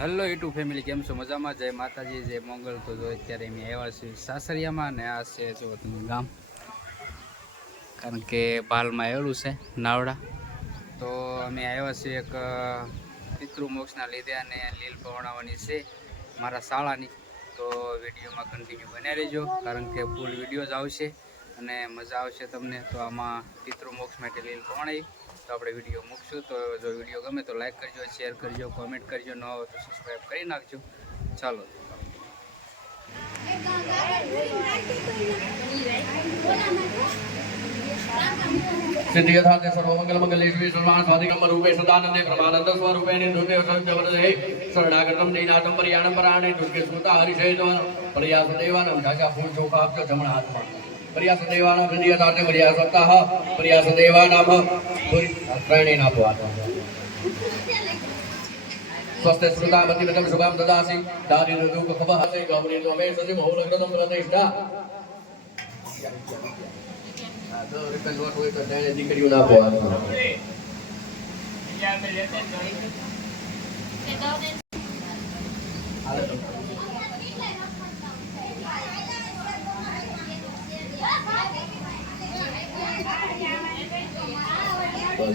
Hello YouTube family, કેમ છો? મજામાં? જય માતાજી, જય મંગલ. તો જો અત્યારે અમે આવ્યા છીએ સાસરિયામાં, ને આ છે જો તમે ગામ, કારણ કે પાલમાં આવેલું છે નાવડા. તો અમે આવ્યા છીએ એક પિતૃમોક્ષના લીધે, અને લીલ પવડાવવાની છે મારા શાળાની. તો વિડીયોમાં કન્ટિન્યુ બન્યા રહેજો, કારણ કે ફૂલ વિડીયો જ આવશે અને મજા આવશે તમને. તો આમાં પિતૃમોક્ષ માટે લીલ પવડાવી તો આપણે વિડીયો મૂકશું. તો જો વિડીયો ગમે તો લાઈક કરજો, શેર કરજો, કોમેન્ટ કરજો, ન હોય તો સબસ્ક્રાઈબ કરી નાખજો. ચાલો. सिद्धि यथार्थ सर्वमंगल मंगलेश्वरी सर्वान् स्वादिकं रूपे सदानंदे परमानंद स्वरूपेण दुर्गे सत्यवदे शरणागतम दीनातम परियाणं पराणे दुर्गे स्मृता हरिशैतवन प्रयास देवानं ढाका फूल चोकाप्त जमण हाथमा प्रयास देवानं हृदय दाते प्रयास सप्ताह प्रयास देवानाम त्रयणेन अपवाद स्वस्थ श्रुता मतिमतं शुभं ददासि दारि ऋतु खभहते गौरी त्वमे सति बहुलकृतं प्रतिष्ठा तो रिटर्न नोट હોય તો તેને દીકરીઓ ના પોવા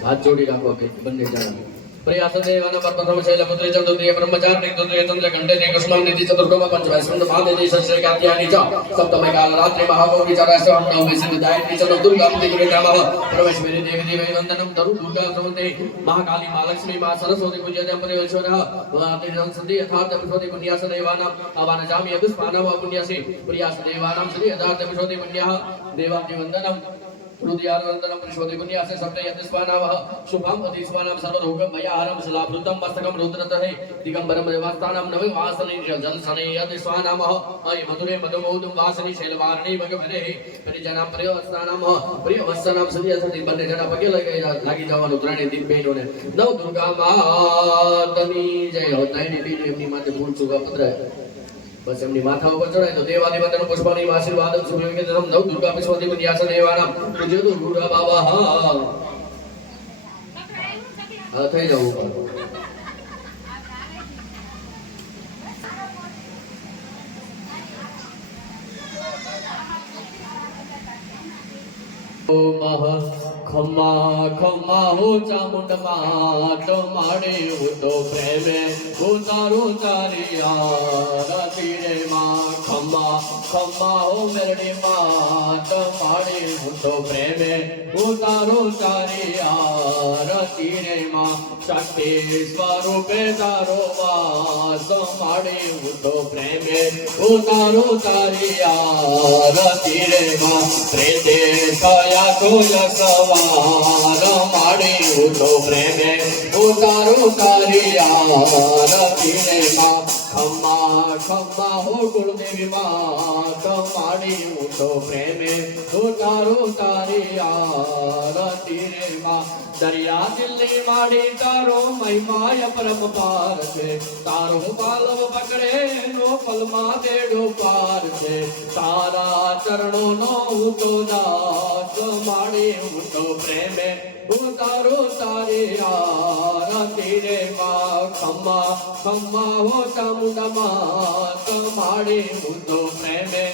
हाथ जोड़ी રાખો કે બંને જણા प्रयास देवाना पर प्रथम शैल पुत्री चतुर्थी ब्रह्मचारिणी तृतीय चंद्र घंटे ने कुसुम निधि चतुर्थम पंचम स्कंद महादेवी संश्रय कात्यानि च सप्तम काल रात्रि महागौरी चरस्य नवम सिद्ध दायिनी च दुर्गा देवी कामः परमेश्वरी देवी देवी वंदनम दरु दुर्गा समते महाकाली महालक्ष्मी मां सरस्वती पूज्यते परिवेश्वरः वाते संसति यथार्थ विशोधि पुण्यास देवानां आवान जामि यदुष्मानव पुण्यासि प्रयास देवानां श्री यथार्थ विशोधि पुण्यः देवानि वंदनम रुद्यारवंदनम परिशोधि पुण्यासे सप्त यदस्वानावः शुभम अतिस्वानां सर्वरोगं भयाहरं शिलाभृतं मस्तकं रुद्रतहे दिगंबरं देवास्तानं नवे वासने जलसने यदस्वानामः अय मधुरे मधुमोदं वासनि शैलवारणे भगवरेहि परिजनां प्रियवस्तानां प्रियवस्तानां सदियसति बन्ने जना पगे लागी जवानो ત્રણે દિન બહેનોને નવ દુર્ગા માતની જય હો. ત્રણે દિન એમની માથે ફૂલ ચૂકા પધરાય, बस एमनी माथा ऊपर चढ़ाए तो देवादि वंदन पुष्पाणि आशीर्वाद सुभ्रम के धर्म नव दुर्गा विश्वति पुण्यास देवानां पूज्य दुर्गा बाबा हा થઈ જાવ ઉપર ओ महा खम्मा खम्मा हो चामुंड मात माड़े हो तो प्रेमे हो तारो तारिया तीरे माँ खम्मा खम्मा हो मेरे मात माड़े हो तो प्रेमे हो तारो तारिया तीरे माँ शक्ति स्वरूपे तारो वास माड़े हो तो प्रेमे हो तारो तारिया तीरे माँ प्रेते छाया तो सवार माड़े उठो प्रेमे उतारो तारिया तीरे माँ खम्मा खम्मा हो गुरुदेवी मात माड़े उठो प्रेमे उतारो तारिया तीरे माँ दरिया दिल्ली माड़ी तारो महिमाय परम पार छे तारो पालव पकड़े नो पलमा देड़ो पार छे तारा चरणों नो उतो दास माड़ी उतो प्रेमे उतारो तारे यार तीरे माँ खम्मा खम्मा हो चामुंडा मात माड़ी उतो प्रेमे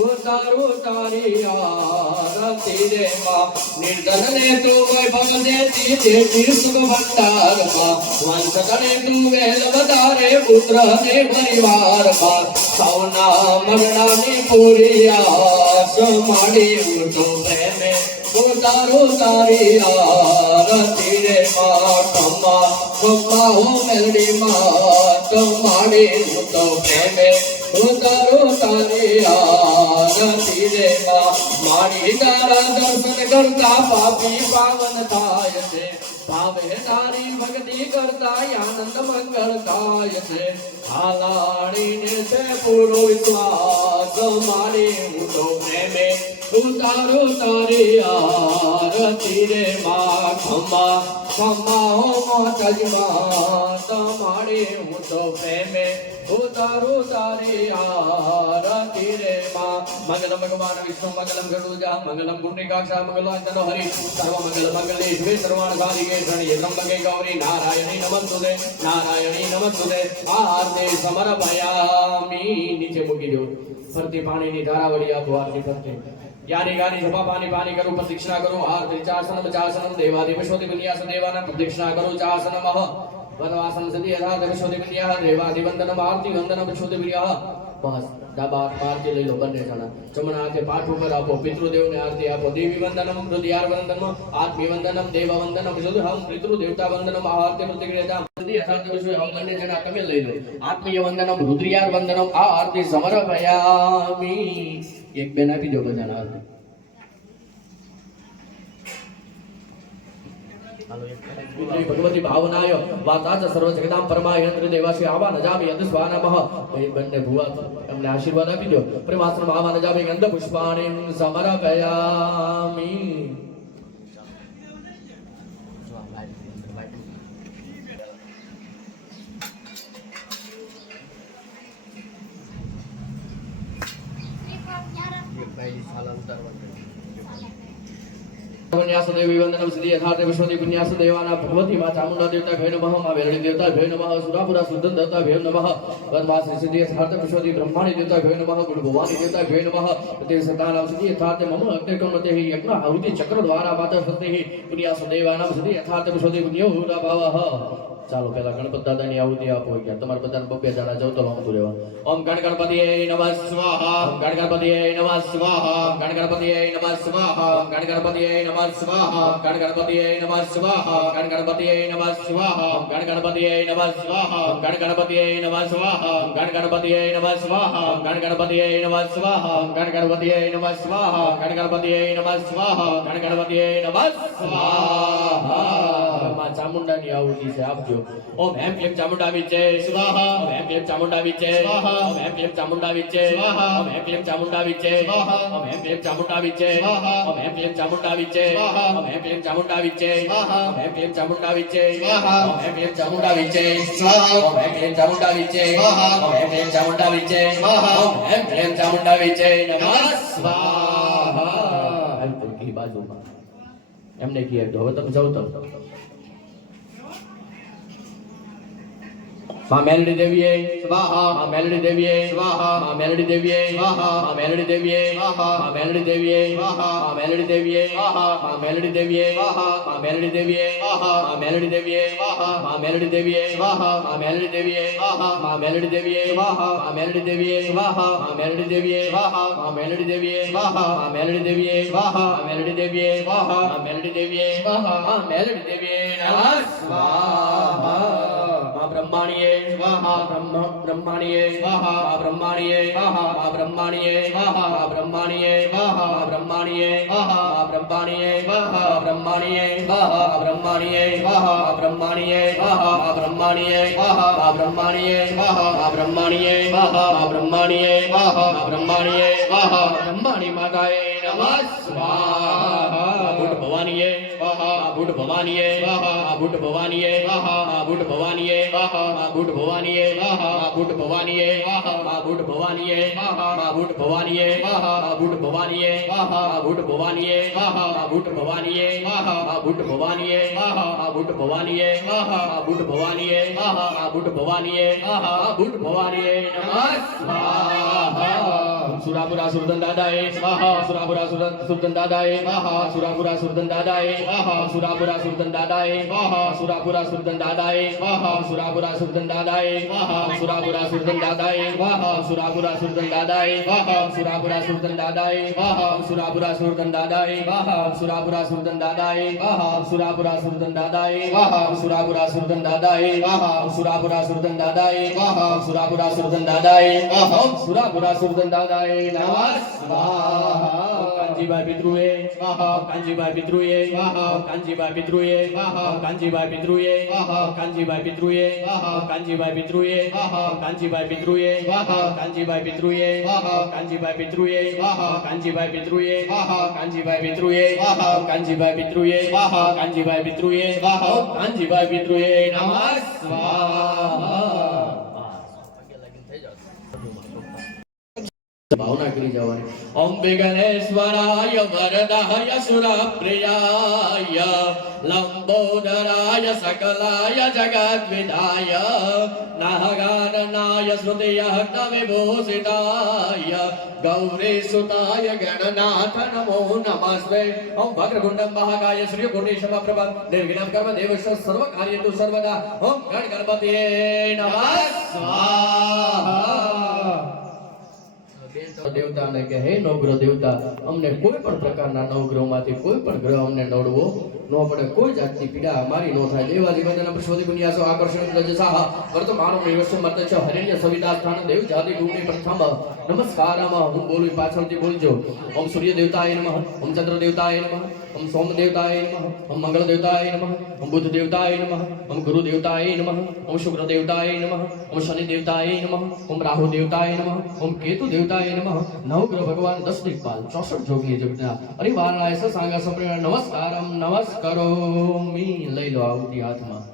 उतारो तारे यार तीरे माँ निर्धन ने तो वैभव देती देती सुख भंडार माँ वंश करे तू वेल वधारे पुत्र ने परिवार माँ सौना मगना ने पूरी आस माड़ी उठो प्रेमे उतारो तारे यार तीरे माँ खम्मा खम्मा हो मेरी मात माड़ी उठो प्रेमे उतारो तारे यार तीरे माँ माड़ी तारा दर्शन करता पापी पावन थाय छे भावे तारी भक्ति करता आनंद मंगल थाय छे हालाड़ी ने छे पूरो विश्वास माड़ी उठो प्रेमे ઉતારો તારી આરતી રે માં ખમા ખમા હો માતાજીમાં તમારે હું તો પ્રેમે ઉતારો તારી આરતી રે માં મંગલમ ભગવાન વિષ્ણુ મંગલમ ગરુડા મંગલમ પુંડિકાક્ષા મંગલાંતનો હરિ સર્વ મંગલ મંગલે શિવે સર્વાણ સાધિકે શરણ્યે ત્રંબકે ગૌરી નારાયણી નમસ્તુતે નારાયણી નમસ્તુતે આરતે સમર્પયામિ નીચે મૂકી દો ફરતી પાણીની ધારા વળી આપો આરતી ફરતી ज्ञानी गानी जपा पानी पानी करो प्रदक्षिणा करो आरती चासनम देवादि विश्वदि विन्यास देवाना प्रदक्षिणा करो चासनम वनवासन सति यथा विश्वदि विन्यास देवादि वंदनम आरती वंदनम विश्वदि विन्यास बस डाबा आरती ले लो बने जाना चमना के पाठ ऊपर आपो पितृदेव ने आरती आपो देवी वंदनम हृदयार वंदनम आत्मी वंदनम देव वंदनम विशुद्ध हम पितृ देवता वंदनम आरती प्रतिक्रिया सति यथा विश्व हम बने जाना તમે લઈ લો આત્મીય વંદનમ રુદ્રિયાર વંદનમ આ આરતી સમર્પયામિ एक बेन आपी दो बजाना भगवती भावनाय वाताच सर्व जगदाम परमा यंत्र देवासी आवा नजामि यदस्वानमः ए बन्ने भुवा તમને આશીર્વાદ આપી દો પ્રેમાસ્ત્ર આવા નજામि ગંધ પુષ્પાણિ સમર્પયામિ विन्यास देवी वंदनम सिद्धि यथार्थ विश्वदि विन्यास देवाना भगवती मां चामुंडा देवता भय नमः मां वेरणी देवता भय नमः सुरापुरा सुदन देवता भय नमः वनवास सिद्धि यथार्थ विश्वदि ब्रह्माणी देवता भय नमः गुरु भवानी देवता भय नमः ते सतानाम सिद्धि यथार्थ मम अग्निकर्मते हि यज्ञ आहुति चक्र द्वारा माता सत्ते हि विन्यास देवानाम सिद्धि यथार्थ विश्वदि विन्योहुरा भावः ચાલો પહેલા ગણપત દાદાની આहुति આપો કે તમારે બધાને બબ્બે જાડા જાવ તો લાંબુ રહેવા ઓમ ગણ ગણપતિએ નમઃ સ્વાહા ઓમ ગણ ગણપતિએ નમઃ સ્વાહા ઓમ ગણ ગણપતિએ નમઃ સ્વાહા ઓમ ગણ ગણપતિએ નમઃ સ્વાહા ઓમ ગણ ગણપતિએ નમઃ સ્વાહા ઓમ ગણ ગણપતિએ નમઃ સ્વાહા ઓમ ગણ ગણપતિએ નમઃ સ્વાહા ઓમ ગણ ગણપતિએ નમઃ સ્વાહા ઓમ ગણ ગણપતિએ નમઃ સ્વાહા ઓમ ગણ ગણપતિએ નમઃ સ્વાહા ઓમ ગણ ગણપતિએ નમઃ સ્વાહા ઓમ ગણ ગણપતિએ નમઃ સ્વાહા ઓમ ગણ ગણપતિએ નમઃ સ્વાહા માં ચામુંડાની આहुति છે આપજો ओम हेम क्लीम चामुंडा विचे स्वाहा ओम हेम क्लीम चामुंडा विचे स्वाहा ओम हेम क्लीम चामुंडा विचे स्वाहा ओम हेम क्लीम चामुंडा विचे स्वाहा ओम हेम क्लीम चामुंडा विचे स्वाहा ओम हेम क्लीम चामुंडा विचे स्वाहा ओम हेम क्लीम चामुंडा विचे स्वाहा ओम हेम क्लीम चामुंडा विचे स्वाहा ओम हेम क्लीम चामुंडा विचे स्वाहा ओम हेम क्लीम चामुंडा विचे स्वाहा ओम हेम क्लीम चामुंडा विचे स्वाहा ओम हेम क्लीम चामुंडा विचे नमः स्वाहा अंतर की बाजू में એમને કહે તો હવે તમે જાવ તો मां मेलडी देवीए स्वाहा मां मेलडी देवीए स्वाहा मां मेलडी देवीए स्वाहा मां मेलडी देवीए स्वाहा मां मेलडी देवीए स्वाहा मां मेलडी देवीए स्वाहा मां मेलडी देवीए स्वाहा मां मेलडी देवीए स्वाहा मां मेलडी देवीए स्वाहा मां मेलडी देवीए स्वाहा मां मेलडी देवीए स्वाहा मां मेलडी देवीए स्वाहा मां मेलडी देवीए स्वाहा मां मेलडी देवीए स्वाहा मां मेलडी देवीए स्वाहा मां मेलडी देवीए स्वाहा मां मेलडी देवीए स्वाहा मां मेलडी देवीए स्वाहा मां मेलडी देवीए नमः स्वाहा ब्रह्माणिये स्वाहा ब्रह्माणिये स्वाहा ब्रह्माणिये स्वाहा ब्रह्माणिये स्वाहा ब्रह्माणिये स्वाहा ब्रह्माणिये स्वाहा ब्रह्माणिये स्वाहा ब्रह्माणिये स्वाहा ब्रह्माणिये स्वाहा ब्रह्माणिये स्वाहा ब्रह्माणिये स्वाहा ब्रह्माणिये स्वाहा ब्रह्माणिये स्वाहा ब्रह्माणिये स्वाहा ब्रह्माणिये स्वाहा ब्रह्माणी माताये नमः स्वाहा बुद्ध भवानीये स्वाहा बुद्ध भवानीये स्वाहा बुद्ध भवानीये स्वाहा बुद्ध भवानीये स्वाहा बुद्ध भवानीये स्वाहा बुद्ध भवानीये स्वाहा बुद्ध भवानीये स्वाहा बुद्ध भवानीये स्वाहा बुद्ध भवानीये स्वाहा बुद्ध भवानीये स्वाहा बुद्ध भवानीये स्वाहा बुद्ध भवानीये स्वाहा बुद्ध भवानीये स्वाहा बुद्ध भवानीये स्वाहा बुद्ध भवानीये स्वाहा बुद्ध भवानीये नमः स्वाहा सुरापुरा सुरदन दादाए स्वाहा सुरापुरा सुरदन दादाए स्वाहा सुरापुरा सुरदन दादाए स्वाहा सुरापुरा सुरदन दादाए स्वाहा सुरापुरा सुरदन दादाए स्वाहा सुरापुरा सुरदन दादाए स्वाहा सुरापुरा सुरदन दादाए स्वाहा सुरापुरा सुरदन दादाए स्वाहा सुरापुरा सुरदन दादाए स्वाहा सुरापुरा सुरदन दादाए स्वाहा सुरापुरा सुरदन दादाए स्वाहा सुरापुरा सुरदन दादाए स्वाहा सुरापुरा सुरदन दादाए स्वाहा सुरापुरा सुरदन दादाए स्वाहा सुरापुरा सुरदन दादाए स्वाहा सुरापुरा सुरदन दादाए नमः स्वाहा કાંજીભાઈ પિતૃએ સ્વાહા કાંજીભાઈ પિતૃએ સ્વાહા કાંજીભાઈ પિતૃએ સ્વાહા કાંજીભાઈ પિતૃએ સ્વાહા કાંજીભાઈ પિતૃએ સ્વાહા કાંજીભાઈ પિતૃએ સ્વાહા કાંજીભાઈ પિતૃએ સ્વાહા કાંજીભાઈ પિતૃએ સ્વાહા કાંજીભાઈ પિતૃએ સ્વાહા કાંજીભાઈ પિતૃએ સ્વાહા કાંજીભાઈ પિતૃએ સ્વાહા કાંજીભાઈ પિતૃએ સ્વાહા કાંજીભાઈ પિતૃએ સ્વાહા કાંજીભાઈ પિતૃએ નમઃ સ્વાહા ભાવના કરી જવાની અંબે ગણેશ્વરાય વરદાય સુરપ્રિયાય લંબોદરાય સકલાય જગદ્વિદાય નાહગાનનાય શ્રુતિયઃ વિભૂષિતાય ગૌરી સુતાય ગણનાથ નમો નમસ્તે ઓમ ભદ્રગુંડમ મહાકાય શ્રીકોટી સમપ્રભા દેવગીનામ કર્મ દેવસ્ય સર્વ કાર્યેતુ સર્વદા ઓમ ગણ ગણપતિએ નમઃ સ્વાહા દેવતાને કે હે નવગ્રહ દેવતા અમને કોઈ પણ પ્રકારના નવગ્રહમાંથી કોઈ પણ ગ્રહ અમને નડવો ન પડે કોઈ જાતની પીડા અમારી ન થાય દેવાજી વંદના પ્રસોદી પુન્યાસો આકર્ષણ રજસાહ વર્તમાનો નિવસ્ય મત છે હરિણ્ય સવિતા સ્થાન દેવ જાતિ ગુણી પ્રથમ નમસ્કારમાં હું બોલું પાછળથી બોલજો ઓમ સૂર્ય દેવતાય નમઃ ઓમ ચંદ્ર દેવતાય નમઃ ઓમ સોમ દેવતાય નમઃ ઓમ મંગળ દેવતાય નમઃ ઓમ બુધ દેવતાય નમઃ ઓમ ગુરુ દેવતાય નમઃ ઓમ શુક્ર દેવતાય નમઃ ઓમ શનિ દેવતાય નમઃ ઓમ રાહુ દેવતાય નમઃ ઓમ કેતુ દેવતાય નમઃ નવગ્રહ ભગવાન 10 દિક્પાલ 64 જોગી જગતના પરિવારનાય સાંગા સંપ્રદાય નમસ્કારમ નમસ્કરોમિ લઈ લો આવતી હાથમાં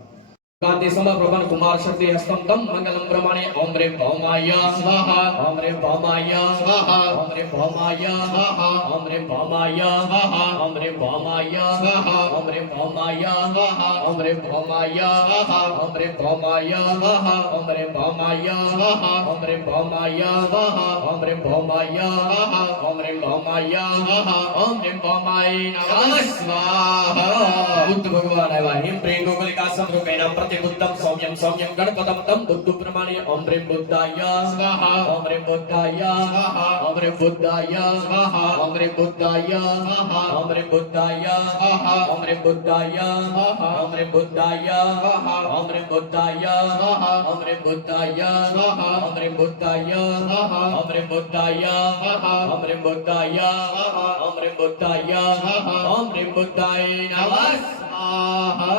કાંતિ સમપ્રભન કુમાર શક્તિ હસ્તમ તમ મંગલમ પ્રમાણે ઓમ રે ભૌમાય સ્વાહા ઓમ રે ભૌમાય સ્વાહા ઓમ રે ભૌમાય સ્વાહા ઓમ રે ભૌમાય સ્વાહા ઓમ રે ભૌમાય સ્વાહા ઓમ રે ભૌમાય સ્વાહા ઓમ રે ભૌમાય સ્વાહા ઓમ રે ભૌમાય સ્વાહા ઓમ રે ભૌમાય સ્વાહા ઓમ રે ભૌમાય સ્વાહા ઓમ રે ભૌમાય સ્વાહા ઓમ રે ભૌમાય સ્વાહા ઓમ રે ભૌમાય નમઃ સ્વાહા બુદ્ધ ભગવાન આવ્યા હિમ પ્રેમ ગોકલિકા સમરૂપેણ प्रतिबुद्धम सौम्यम सौम्यम गणपतम तम बुद्धु प्रमाणे ओम ह्रीं बुद्धाय स्वाहा ओम ह्रीं बुद्धाय स्वाहा ओम ह्रीं बुद्धाय स्वाहा ओम ह्रीं बुद्धाय स्वाहा ओम ह्रीं बुद्धाय स्वाहा ओम ह्रीं बुद्धाय स्वाहा ओम ह्रीं बुद्धाय स्वाहा ओम ह्रीं बुद्धाय स्वाहा ओम ह्रीं बुद्धाय स्वाहा ओम ह्रीं बुद्धाय स्वाहा ओम ह्रीं बुद्धाय स्वाहा ओम ह्रीं बुद्धाय स्वाहा ओम ह्रीं बुद्धाय स्वाहा ओम ह्रीं बुद्धाय नमः स्वाहा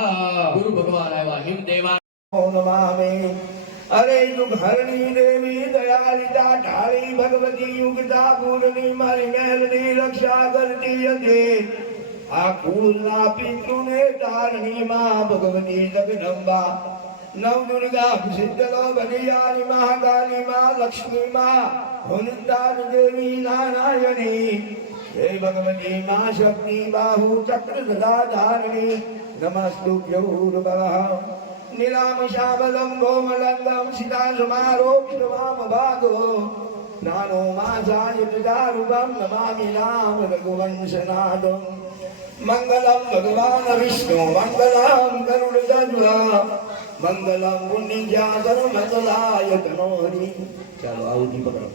गुरु भगवान આવ્યા હિમ દેવા नमामि अरे युग हरणी देवी दयालिता ढाली भगवती युगता पूर्णी मारी मेलनी रक्षा करती હતી આ કુળના પિતૃને તારણી માં ભગવતી જગદંબા નવ દુર્ગા સિદ્ધલો બલિયાની મહાકાલી માં લક્ષ્મી માં હુનતાર દેવી નારાયણી હે ભગવતી માં શક્તિ બાહુ ચક્ર સદા ધારણી નમસ્તુભ્યો ઉર્વરઃ નીલામ શાબલમ ગોમલંગમ સીતાસમારોપિતવામ ભાગો નાનો માસાય પિતારૂપમ નમામિ રામ રઘુવંશનાદમ મંગલમ ભગવાન વિષ્ણુ મંગલમ ગરુડધ્વજ મંગલમ પુણ્યજાતર મંગલાય તનોહરિ ચાલો આવું પકડો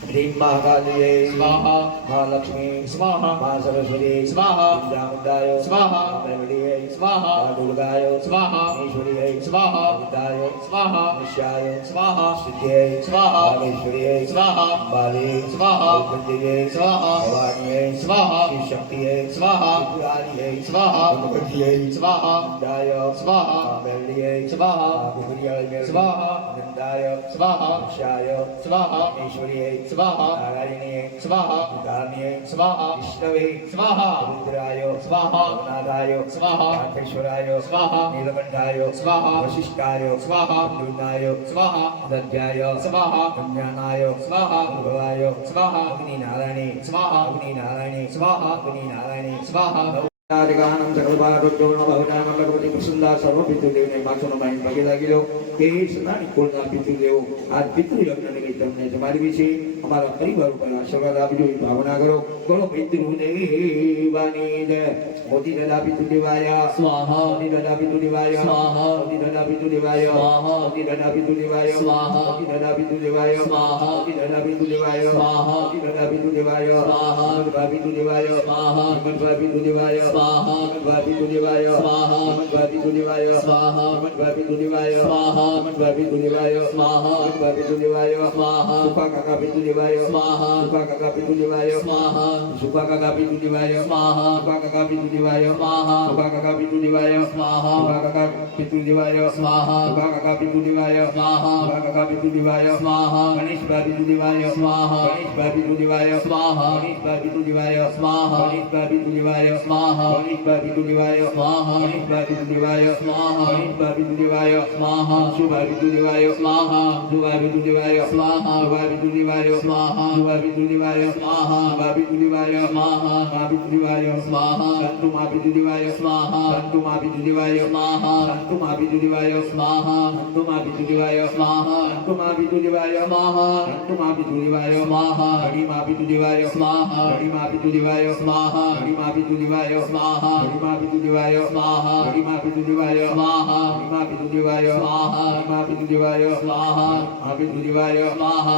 ह्रीं महाकालिये स्वाहा महालक्ष्मी स्वाहा महासरस्वती स्वाहा विद्यामुद्राय स्वाहा प्रविडिये स्वाहा दुर्गाय स्वाहा ईश्वरीये स्वाहा विद्याय स्वाहा निश्याय स्वाहा सिद्धिये स्वाहा बालेश्वरीये स्वाहा बाले स्वाहा बुद्धिये स्वाहा भवानीये स्वाहा शक्तिये स्वाहा पुरारिये स्वाहा भगवतीये स्वाहा विद्याय स्वाहा प्रविडिये स्वाहा गुरुर्याय स्वाहा नंदाय स्वाहा निश्याय स्वाहा ईश्वरीये स्वाहा नारायणीये स्वाहा गार्ण्ये स्वाहा विष्णवे स्वाहा रुद्राय स्वाहा नाराय स्वाहा कांतेश्वराय स्वाहा नीलकंठाय स्वाहा वशिष्ठाय स्वाहा दुर्गाय स्वाहा दध्याय स्वाहा कल्याणाय स्वाहा भवाय स्वाहा अग्निनारायणे स्वाहा अग्निनारायणे स्वाहा अग्निनारायणे स्वाहा गानम सकलभारतोर्ण भवनाम भगवती प्रसन्ना सर्व પિતૃદેવને માથું નમાઈને પગે લાગી લો કે સનાની કુળના પિતૃદેવો આ પિતૃ યજ્ઞ નિમિત્તે તમને તમારી વિશે અમારા પરિવાર ઉપર આશીર્વાદ આપજો એ ભાવના કરો બોલો પિતૃદેવાની જય મોતી દાદા પિતૃદેવાય સ્વાહા મોતી દાદા પિતૃદેવાય સ્વાહા મોતી દાદા પિતૃદેવાય સ્વાહા મોતી દાદા પિતૃદેવાય સ્વાહા મોતી દાદા પિતૃદેવાય સ્વાહા મોતી દાદા પિતૃદેવાય સ્વાહા મોતી દાદા પિતૃદેવાય સ્વાહા મોતી દાદા પિતૃદેવાય સ્વાહા મોતી દાદા પિતૃદેવાય स्वाहा भाभी दुनिवाय स्वाहा भाभी दुनिवाय स्वाहा भाभी दुनिवाय स्वाहा भाभी दुनिवाय स्वाहा भाभी दुनिवाय स्वाहा सुपा काका भी दुनिवाय स्वाहा सुपा काका भी दुनिवाय स्वाहा सुपा काका भी दुनिवाय स्वाहा सुपा काका भी दुनिवाय स्वाहा सुपा काका भी दुनिवाय स्वाहा सुपा काका भी दुनिवाय स्वाहा सुपा काका भी दुनिवाय स्वाहा सुपा काका भी दुनिवाय स्वाहा गणेश भाभी दुनिवाय स्वाहा गणेश भाभी दुनिवाय स्वाहा गणेश भाभी दुनिवाय स्वाहा गणेश भाभी दुनिवाय स्वाहा गणेश भाभी दुनिवाय स्वाहा गणेश भाभी दुनिवाय स्वाहा गणेश भाभी दुनिवाय स्वाहा शिव भाभी दुनिवाय स्वाहा शिव भाभी दुनिवाय स्वाहा शिव भाभी दुनिवाय स्वाहा शिव भाभी दुनिवाय स्वाहा भाभी दुनिवाय स्वाहा भाभी दुनिवाय स्वाहा संतु भाभी दुनिवाय स्वाहा संतु भाभी दुनिवाय स्वाहा संतु भाभी दुनिवाय स्वाहा संतु भाभी दुनिवाय स्वाहा संतु भाभी दुनिवाय स्वाहा संतु भाभी दुनिवाय स्वाहा हरि भाभी दुनिवाय स्वाहा हरि भाभी दुनिवाय स्वाहा हरि भाभी दुनिवाय स्वाहा हरि भाभी दुनिवाय स्वाहा हरि भाभी दुनिवाय स्वाहा हरि भाभी दुनिवाय स्वाहा हरि भाभी दुनिवाय स्वाहा भाभी दुनिवाय स्वाहा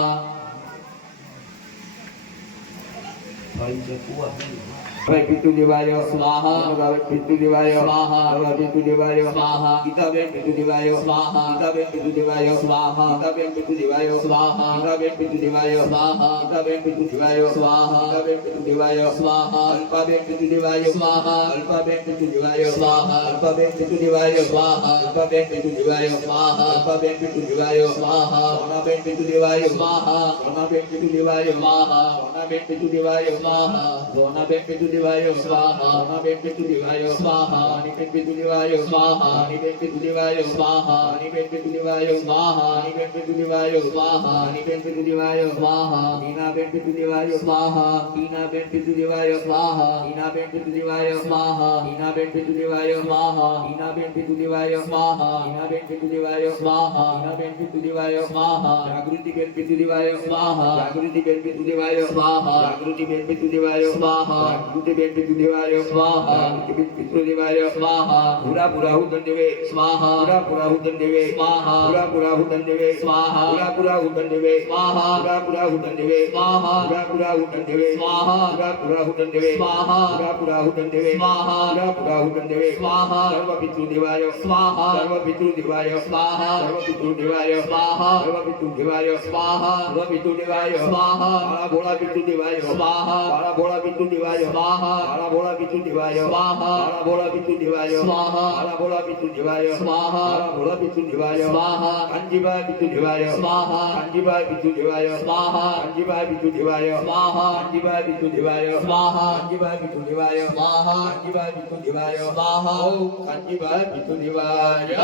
भाई पितु दिवाय स्वाहा भाई पितु दिवाय स्वाहा भाई पितु दिवाय स्वाहा गीताबेन पितु दिवाय स्वाहा गीताबेन पितु दिवाय स्वाहा गीताबेन पितु दिवाय स्वाहा गीताबेन पितु दिवाय स्वाहा गीताबेन पितु दिवाय स्वाहा गीताबेन पितु दिवाय स्वाहा अल्पाबेन पितु दिवाय स्वाहा अल्पाबेन पितु दिवाय स्वाहा अल्पाबेन पितु दिवाय स्वाहा अल्पाबेन पितु दिवाय स्वाहा अल्पाबेन पितु दिवाय स्वाहा सोनाबेन पितु दिवाय स्वाहा सोनाबेन पितु दिवाय स्वाहा सोनाबेन पितु दिवाय स्वाहा सोनाबेन पितु दिवाय स्वाहा सोनाबेन पितु दिवाय स्वाहा रानीबेन पितु दिवाय स्वाहा रानीबेन पितु दिवाय स्वाहा रानीबेन पितु दिवाय स्वाहा रानीबेन पितु दिवाय स्वाहा रानीबेन पितु दिवाय स्वाहा मीनाबेन पितु दिवाय स्वाहा मीनाबेन पितु दिवाय स्वाहा मीनाबेन पितु दिवाय स्वाहा मीनाबेन पितु दिवाय स्वाहा मीनाबेन पितु दिवाय स्वाहा मीनाबेन पितु दिवाय स्वाहा मीनाबेन पितु दिवाय स्वाहा जागृति बेन पितु दिवाय स्वाहा जागृति बेन पितु दिवाय स्वाहा जागृति बेन पितु दिवाय स्वाहा जागृति बेन पितु दिवाय स्वाहा जागृति बेन पितु दिवाय स्वाहा पूरा पूरा हुदन देवे स्वाहा पूरा पूरा हुदन देवे स्वाहा पूरा पूरा हुदन देवे स्वाहा पूरा पूरा हुदन देवे स्वाहा पूरा पूरा हुदन देवे स्वाहा पूरा पूरा हुदन देवे स्वाहा पूरा पूरा हुदन देवे स्वाहा पूरा पूरा हुदन देवे स्वाहा पूरा पूरा हुदन देवे स्वाहा सर्व पितृ देवाय स्वाहा सर्व पितृ देवाय स्वाहा सर्व पितृ देवाय स्वाहा सर्व पितृ देवाय स्वाहा सर्व पितृ देवाय स्वाहा बाला भोला पितृ देवाय स्वाहा बाला भोला पितृ देवाय स्वाहा बाला भोला पितृ देवाय स्वाहा बाला भोला पितृ देवाय स्वाहा बाला भोला पितृ देवाय स्वाहा बाला भोला पितृ देवाय स्वाहा कांजीबाई पितृ देवाय स्वाहा कांजीबाई पितृ देवाय स्वाहा कांजीबाई पितृ देवाय स्वाहा कांजीबाई पितृ देवाय स्वाहा कांजीबाई पितृ देवाय स्वाहा कांजीबाई पितृ देवाय स्वाहा ओम कांजीबाई पितृ देवाय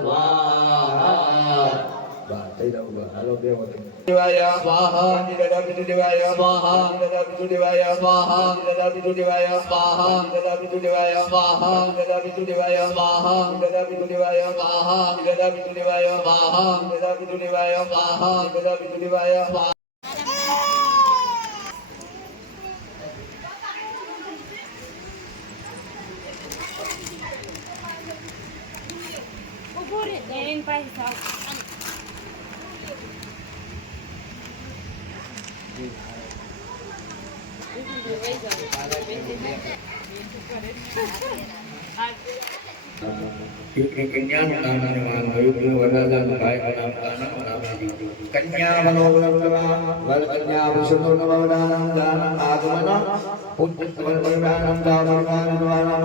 स्वाहा देवाय स्वाहा कांजीदादा पितृ देवाय स्वाहा कांजीदादा पितृ देवाय स्वाहा कांजीदादा पितृ देवाय स्वाहा कांजीदादा पितृ देवाय स्वाहा कांजीदादा पितृ देवाय स्वाहा कांजीदादा पितृ देवाय स्वाहा कांजीदादा पितृ देवाय स्वाहा कांजीदादा पितृ देवाय स्वाहा कांजीदादा पितृ देवाय Yang paling tahu. કન્યા નામ વરદાન ભાઈ નામ કન્યા મનોવરતવા વર કન્યા વિષ્ણુ નવદાનમ દાન આગમન પુત્ર વરદાનમ દાન દ્વાનમ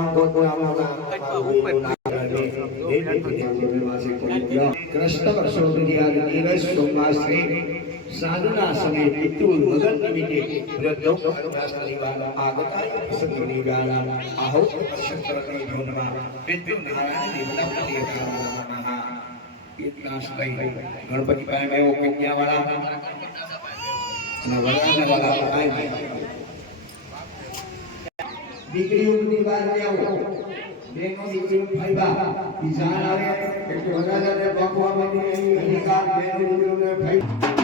કૃષ્ણ વર્ષોથી આ દિવસ સોમવાસરે સાધના સમય પિતૃ મગન નિમિત્તે વ્રતો નિવાન આગતાય પ્રસંગો નિવાન આહો શંકરને ધોનમાં પિતૃ નારાયણ દેવતા इतना सही गणपति पाए में वो कन्या वाला ना वरदान वाला आए દીકરી ઉપની વાત ને આવો બેનો દીકરી ભાઈબા ઈજાન આવે એટલે વરદાનને બાપવા માંડી અધિકાર બેનો દીકરીને ભાઈ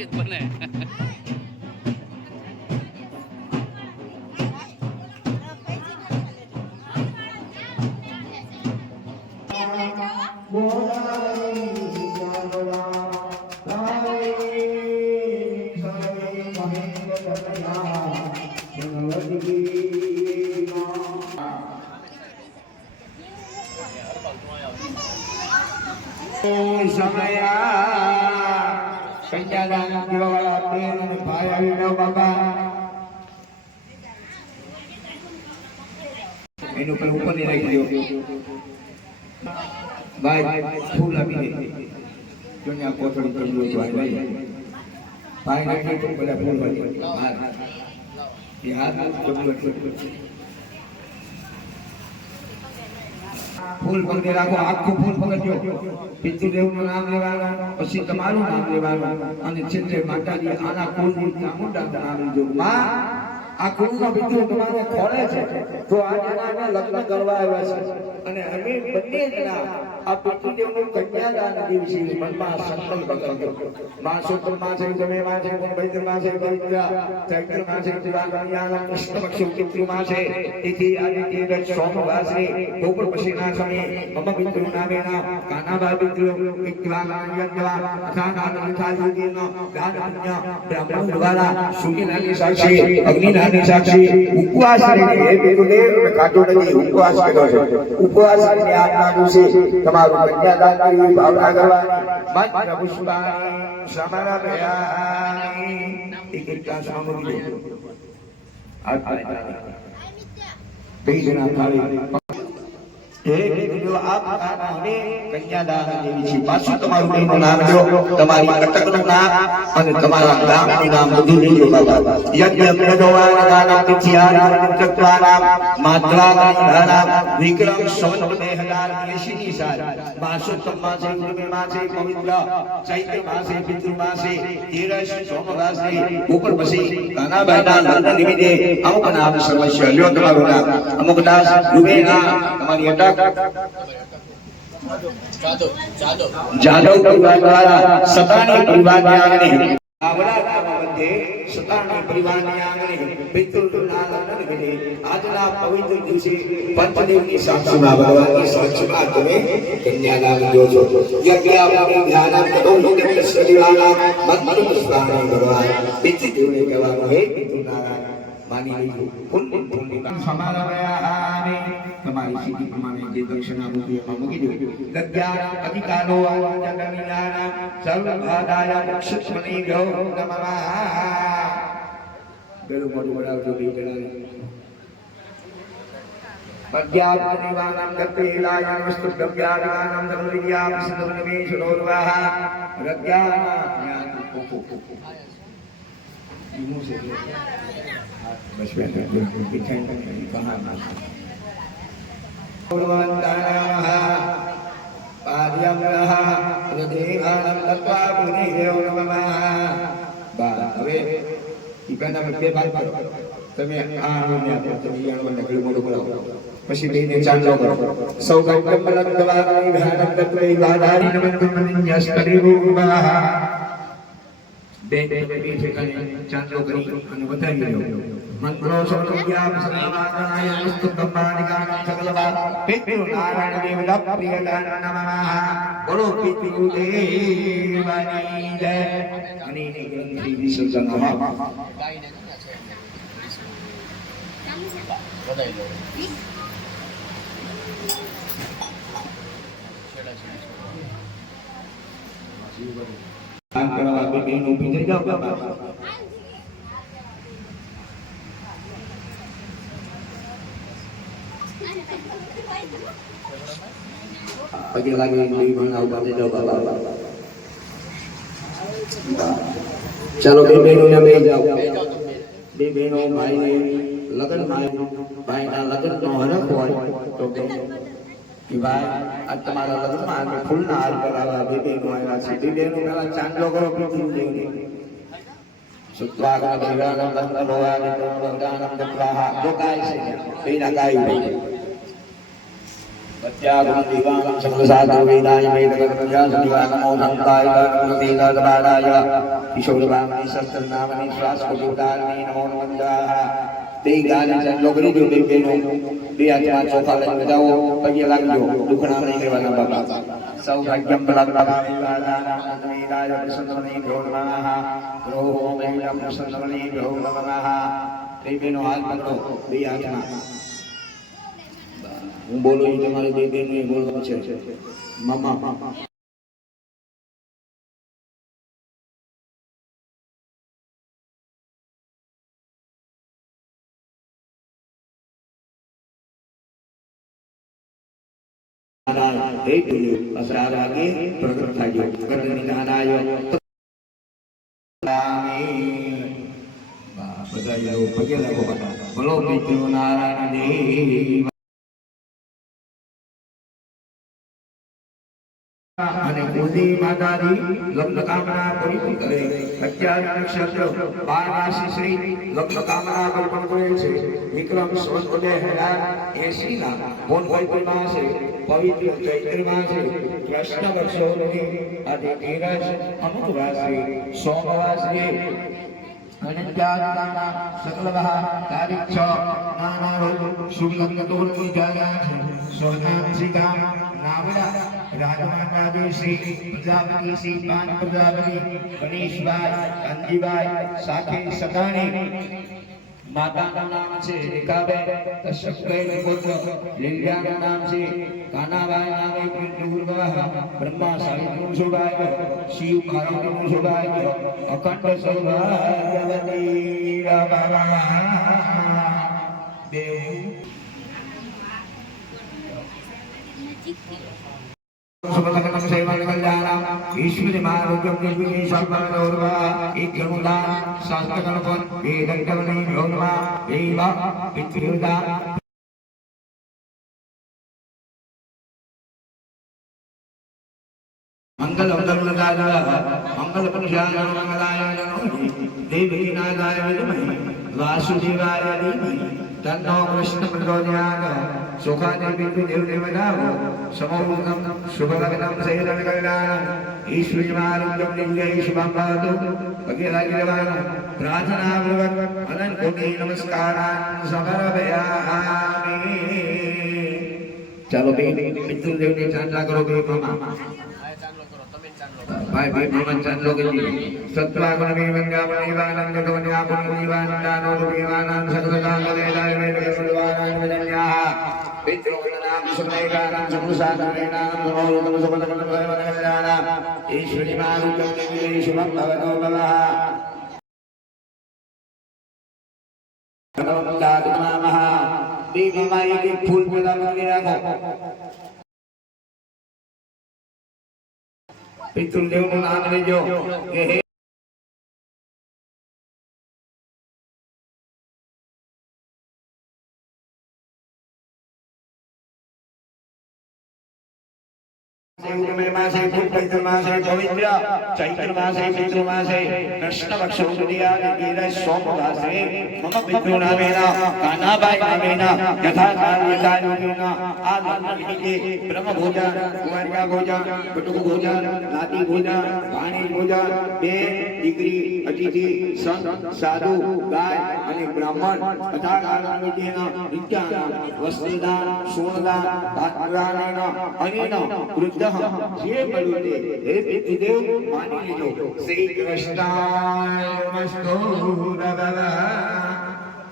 ગીત બને. એનું પર ઉપર ની રાખી દો ભાઈ ફૂલ આપી દે જો ને આ કોથળી પર લો ભાઈ ભાઈ નાખી તો બધા ફૂલ વાળી એ હાથ કબલો ફૂલ પકડી રાખો આખું ફૂલ પકડજો પિતૃદેવનું નામ લેવાનું પછી તમારું નામ લેવાનું અને છેલ્લે માતાજી આના કુળની ચામુંડા નામ લીધું માં આ કુળનો પિતૃ તમારે ખોળે છે તો આજે આને લગ્ન કરવા આવ્યા છે અને અમે બંને જણા આ પિતૃદેવનું કન્યાદાન દિવસે મનમાં સંકલ્પ કરજો માં સૂત્રમાં છે તમે માં છે વૈદ્યમાં છે પવિત્ર ચૈત્રમાં છે કન્યાના પુષ્પક્ષ પિતૃમાં છે તેથી આજે તેર સોમવાસે બપોર પછીના સમયે મમ પિતૃ નામેના કાનાબા પિતૃ વિદ્વા યજ્ઞવા અથાના નિથાયુદીનો દાન પુણ્ય બ્રાહ્મણ દ્વારા સૂર્યનાની સાક્ષી અગ્નિનાની સાક્ષી ઉપવાસ કરીને હે પિતૃદેવ મેં ખાધું નથી ઉપવાસ કર્યો છે ઉપવાસ કરીને આજના દિવસે તમારું કન્યાદાનની ભાવના કરવાની મંત્ર પુષ્પાણી સમર્પયામિ એક સામગ્રી બે જણા થાળી હે બીજો આપ અને કન્યાદાન દેવી છે પાછું તમારું બેનું નામ લો તમારી અટકનું નામ અને તમારા ગામનું નામ બધું લઈ લો બાબા યજ્ઞ પ્રદોવાન ગાનમ તિથિયાનામ ચક્રાનામ માત્રાનામ વિક્રમ સંવત 2080 ની સાલ માસોત્તમ માસે ઉર્મે માસે પવિત્ર ચૈત્ર માસે પિતૃ માસે તેરસ સોમવાસે ઉપર પછી કાનાબાઈના લગ્ન નિમિત્તે અમુક નામ સર્વસ્વ લ્યો તમારું નામ અમુક દાસ રૂબેના તમારી અટક જાદવ પરિવાર દ્વારા સતાની પરિવારને આંગણે આવડા ગામ મધ્યે સતાની પરિવારને આંગણે પિતૃના લગ્ન વિધિ આજના પવિત્ર દિવસે પંચદેવની સાક્ષીમાં ભગવાનની સાક્ષીમાં તમે કન્યાદાન લો છો યજ્ઞાપતિ ધ્યાનમ તતો લોકે સદિવાના મંત્ર પુષ્પાણી ભગવાન પિતૃદેવને કહેવાનું હે પિતૃનારાયણ માની લીધું પુણ્ય પુણ્ય સમારમયામિ તમારી સિદ્ધિ પ્રમાણે જે દક્ષિણા મૂકી મૂકી દો ગદ્યાન અધિકારો જગમિનાના સર્વભાદાય મોક્ષમણી ગૌ નમઃ બેલું મોટું બનાવજો બે જણાને પદ્યાન નિવાનમ ગતેલાયન વસ્તુ ગવ્યાનામ ધર્મવિદ્યા વિષ્ણુનિમેષોર્વાહ રજ્ઞાન જ્ઞાન કોકો મુસે બસ બેઠા પીછાઈ કહાના ભગવંતાનમઃ પાદ્યમ્રહ હૃદયવાનમ તત્વા પુનિદેવ નમઃ બા હવે ઈકાના બે ભાગ કરો તમે આ આને આપો તમે યાનો નકલી મોડું કરાવો પછી બેને ચાંદલો કરો સૌ ગૌતમ લગ્નવાની ઘાનમ તત્વૈ વાદારી નમઃ બે ઠેકાણે ચાંદલો કરી અને વધારી લો મંત્રો સોત્યામ સનામાનાય સ્તુતમ્માનિકાં સકલવા પિતૃ નારાયણ દેવ પ્રિયદાન નમઃ બોલો પિતૃ દેવની જય અને શ્રી વિસર્જનમ કામ કરવા બેન ઊભી થઈ જાવ બાબા પગે લાગી બે મહિના ઉભા થઈ જાવ બાબા ચાલો બે બહેનોને બે જાઓ બે બહેનો ભાઈને લગ્ન ભાઈના લગ્નનો હરખ હોય તો કે ભાઈ આ તમારા લગ્નમાં ફૂલના હાર કરાવવા બે બહેનો આવ્યા છે બે બહેનો પહેલા ચાંદલો કરો પૃથ્વી સુત્વાગમ ભગવાનમ લગ્નલોવાન વરદાનમ દત્વાહ જો ગાય છે બેના ગાય सत्यागुण दिवां सकलसाधु वेदाय वेदकर्मजा सदिवा नमो धन्ताय नमोतीलादबादाय किशोरवामनि शस्त्रनामनि श्वासकोटिदारिणी नमो नमः તે ગાને ચાલો કરી દો બે બેનો બે હાથમાં ચોખા લઈને જાઓ પગે લાગજો દુખણા નહીં લેવાના બાબા સૌભાગ્યમ બલાત્કારાય પ્રસન્નમની ભ્યો નમઃ ગ્રહો મહિલા પ્રસન્નમની ભ્યો નમઃ તે બેનો હાથ પકડો બે હાથમાં હું બોલું એ તમારે બે બેનો એ બોલવાનું છે મમ્મા एक असरार आगे प्रकट थायो करनी नानायो बताइयो पगे लगो बोलो विष्णु नारायण देव અને મોદી માતાજી લગ્ન કામના પરિપૂર્ણ કરે 11 નક્ષત્ર 12 રાશિ શ્રી લગ્ન કામના કલ્પન કરે છે વિક્રમ સંવત 2080 ના બોન પવિત્ર માસે પવિત્ર ચૈત્ર માસે કૃષ્ણ વર્ષોની આદિ ધીરજ અનુરાશ્રી સોમવાસરી અનંત્યાદિના સકલવહ તારીખ 6 નાના રોજ શુભ લગ્ન તોરણી જાયા છે સોનાક્ષી ગામ નાવડા राजमाता श्री प्रजापति श्री पान प्रजापति गणेश भाई कांजी भाई साथी सदानी माता का नाम से रेखाबे कश्यपे पुत्र लीला का नाम से कानाबाई नाम एक पूर्वः ब्रह्मा सावित्री सौभाग्य शिव पार्वती सौभाग्य अखंड सौभाग्यवती बाबा देव सुबह सेवन कल्याणा ईश्वरी मारुद्यम निर्विघ्न सर्वगौरवा एक जमुदान शास्त्र गणपत वेदंतवनी भौरमा देवा पितृदा मंगल मंगलदाय मंगल पुरुषाय मंगलाय देवी नाराय विद्महे वासुदेवाय धीमहि तन्नो कृष्ण प्रचोदयात् सुखादेवी देव देवदाव समोदम शुभलग्नं सेदन कल्याणं ईश्वरी मारुद्यम निर्जय शुभं भवतु अखिलाखिलवान प्रार्थना पूर्वक अनंत कोटि नमस्कारान् समर्पयामि चलो बे पितृदेव ने चांदला करो बे मामा भाई भाई मामा चांदलो के लिए सत्वागुण विवंगा निवानंद कवन्या पुण्य निवानदानो विवानान सकलदान वेदाय वेद करुवानान वदन्याः पितृगुणानां सुमेकानां समुसादानेनां नमो सुबलकं कल्याणं ईश्वरी मारुतं देवी शुभं भवतो भवः नमो नमः देवी माई के फूल पैदा करके रखो पितृदेव નું નામ લેજો કે હે सेवमे मासे पुत्र मासे पवित्र चैत्र मासे पितृ मासे कृष्ण पक्षोदया धीरज सोमवासे मम पितृ नामेन कानाबाई नामेन यथा कार्यकायोगेन आलम्बनिके ब्रह्म भोजन कुमारिका भोजन कुटुंब भोजन नाती भोजन पाणी भोजन बे દીકરી અતિથિ સંત સાધુ ગાય અને બ્રાહ્મણ તથા કાલમિકેન નિત્યાન વસ્ત્રદાન સોળદાન ભાતદાનેન અનેન વૃદ્ધ જે મળ્યું તે હે પિતૃદેવ માની લીધો શ્રી કૃષ્ણાય નમસ્તો નમઃ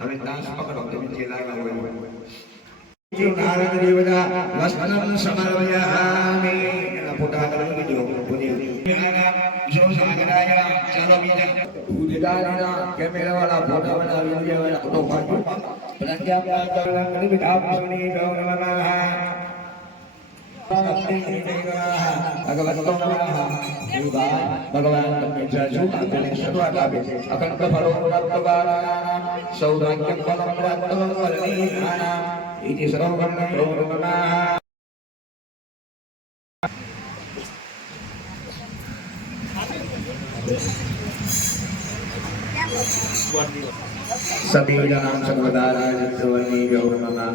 હવે દાસ પકડો તમે જે લાગ્યા હોય નારાયણ દેવતા વસ્ત્રમ સમર્પયામિ એના ફોટા કરી દીધો બોલ્યો जो सागराया चलो बीजा उदिदाना कैमरा वाला फोटो बना वीडियो वाला फोटो फाटो प्रज्ञा प्राप्त करने में आप सुनी गौरवना भगवतो नमः भगवान जजु आपने शुरुआत आपे अखंड फलो प्राप्त बालानां सौभाग्यं फलं प्राप्त वरनीनां इति सर्वं गौरवना सभी जनां सर्वदा राजत्वनी गौरवना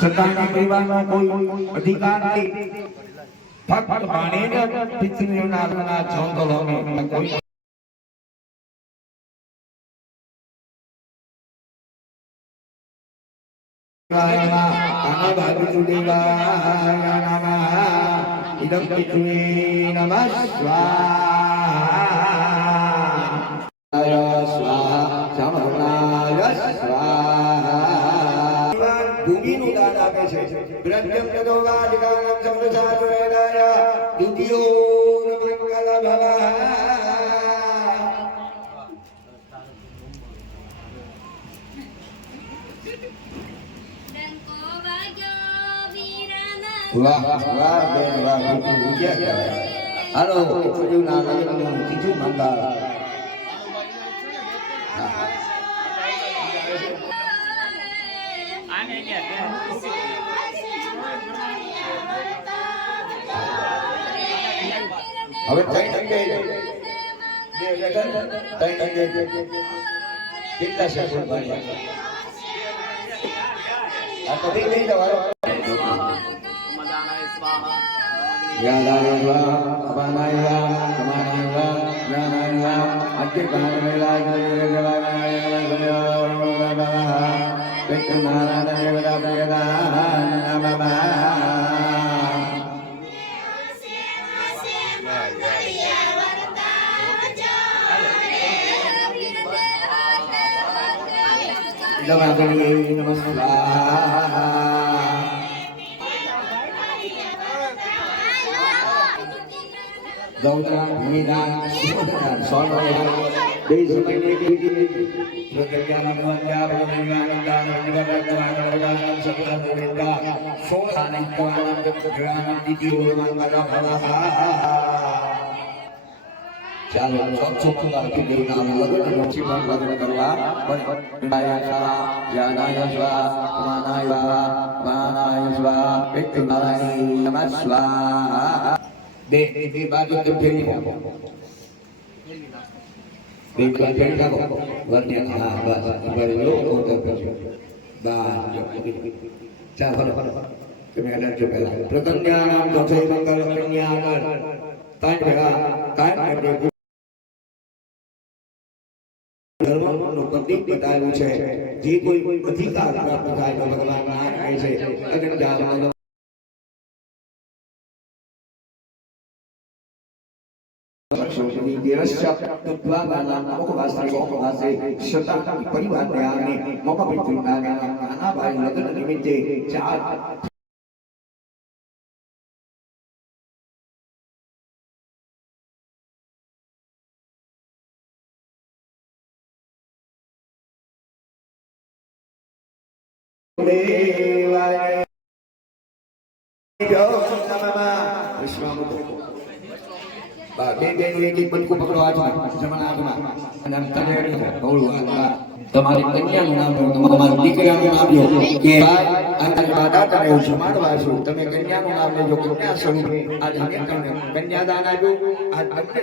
સરકારના પરિવારનો કોઈ અધિકાર નથી. ફક્ત પાણીને પૃથ્વીના આગળના જંગલોને કોઈ ઇદમ પૃથ્વી નમઃ સ્વાહા સ્વાહા સમહનાય સ્વાહા. ભૂમિનું દાન આપે છે. બ્રહ્મ તદોવાદિકાનમ સમસાત્વેનાય દ્વિતીયો મંગલ ભવઃ. ડંકો વાગ્યો વીરાના વાહ વાહ બેન વાહ બીજું ઉજ્યા કહેવાય. હાલો બીજું ના બીજું મંગળ. હવે ત્રણ અંગે કેટલા શાસન ભણ્યા આ કદી નહીં જવાય. જ્ઞાનાય સ્વાહા અપાનાય સમાનાય જ્ઞાનાય અજ્ઞાનમેલાય ગૌદાન ભૂમિદાન સુદાન સોનદાન બે સમયની કીધી પ્રજ્ઞાન ભગવાન ભગવાન દાન ભગવાન ભગવાન સકલ દેવતા સોનાન ભગવાન ભગવાન દીદી મંગળ ભવઃ. ચાલો ચોખ્ખું કે દેવ નામ લગન મોચી માં લગન કરવા પણ જ્ઞાનાય સ્વાહા માનાય સ્વાહા એક નારાયણ નમઃ સ્વાહા. બે બાજુ તો ફેરી નાખો. બે બાજુ ફેરી નાખો. વર્ણ્ય હા બસ બરે લો તો કરજો. બસ ચાલો તમે અડર જો પહેલા પ્રકન્યાનામ ચોથે મંગળ કન્યાગર તાઈ ભેગા કાય કરે ધર્મનું પ્રતીક બતાવ્યું છે. જે કોઈ અધિકાર પ્રાપ્ત થાય તો ભગવાન ના કહે છે અજંજામાં પરિવારને આને મોકા પિતૃ નાના ભાઈ લગ્ન નિમિત્તે ચાર દેવાય જો નમઃ વિશ્વામિત્ર. બે બે એક એક બનકું પકડો હાથમાં જમણા હાથમાં અને તમે બોલું તમારી કન્યાનું નામ તમારી દીકરાનું નામ લો કે ભાઈ દાદાને હું જમાડવા છું. તમે કન્યાનું નામ લેજો. કન્યા સ્વરૂપે આ કન્યાદાન આપ્યું. આ તમને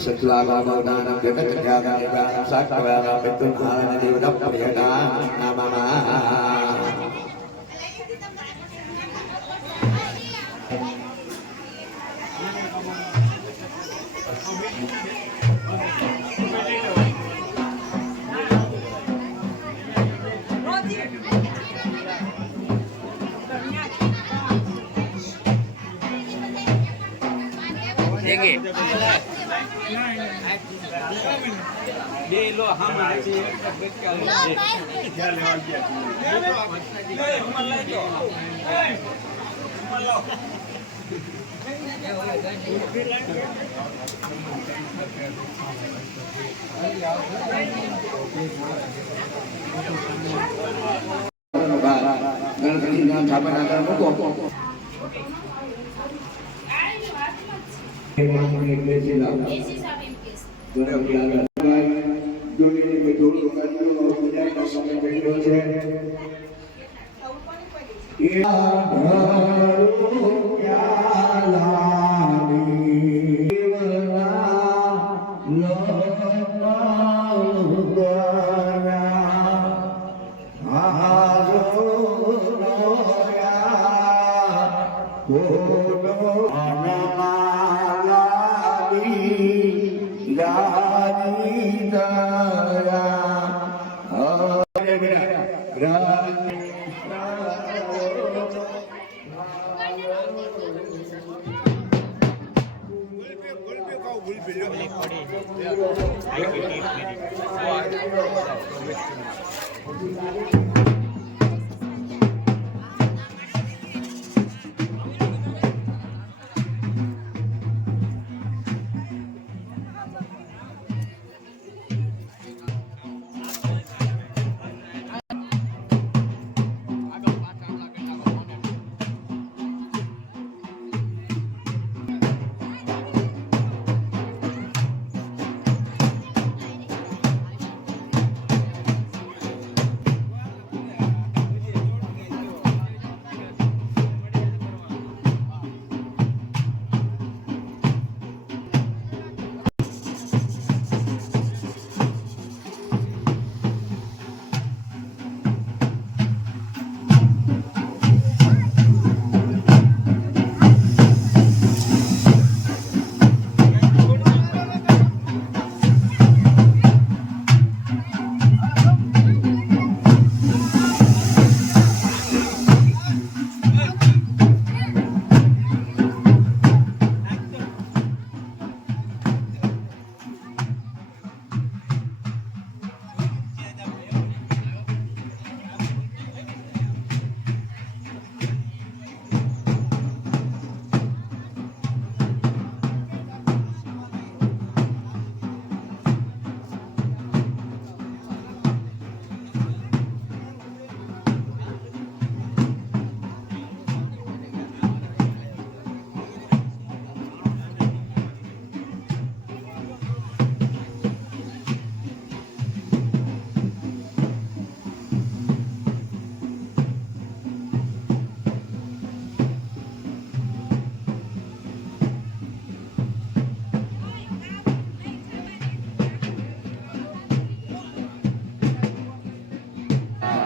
સત્લાભાવદાન જગત જ્ઞાન સાક્ષાત પિતૃનારાયણ દેવતા પ્રિયદા નમઃ. ગણપતિના થાપણ આગળ મૂકો. એસી સાહેબ એમ કે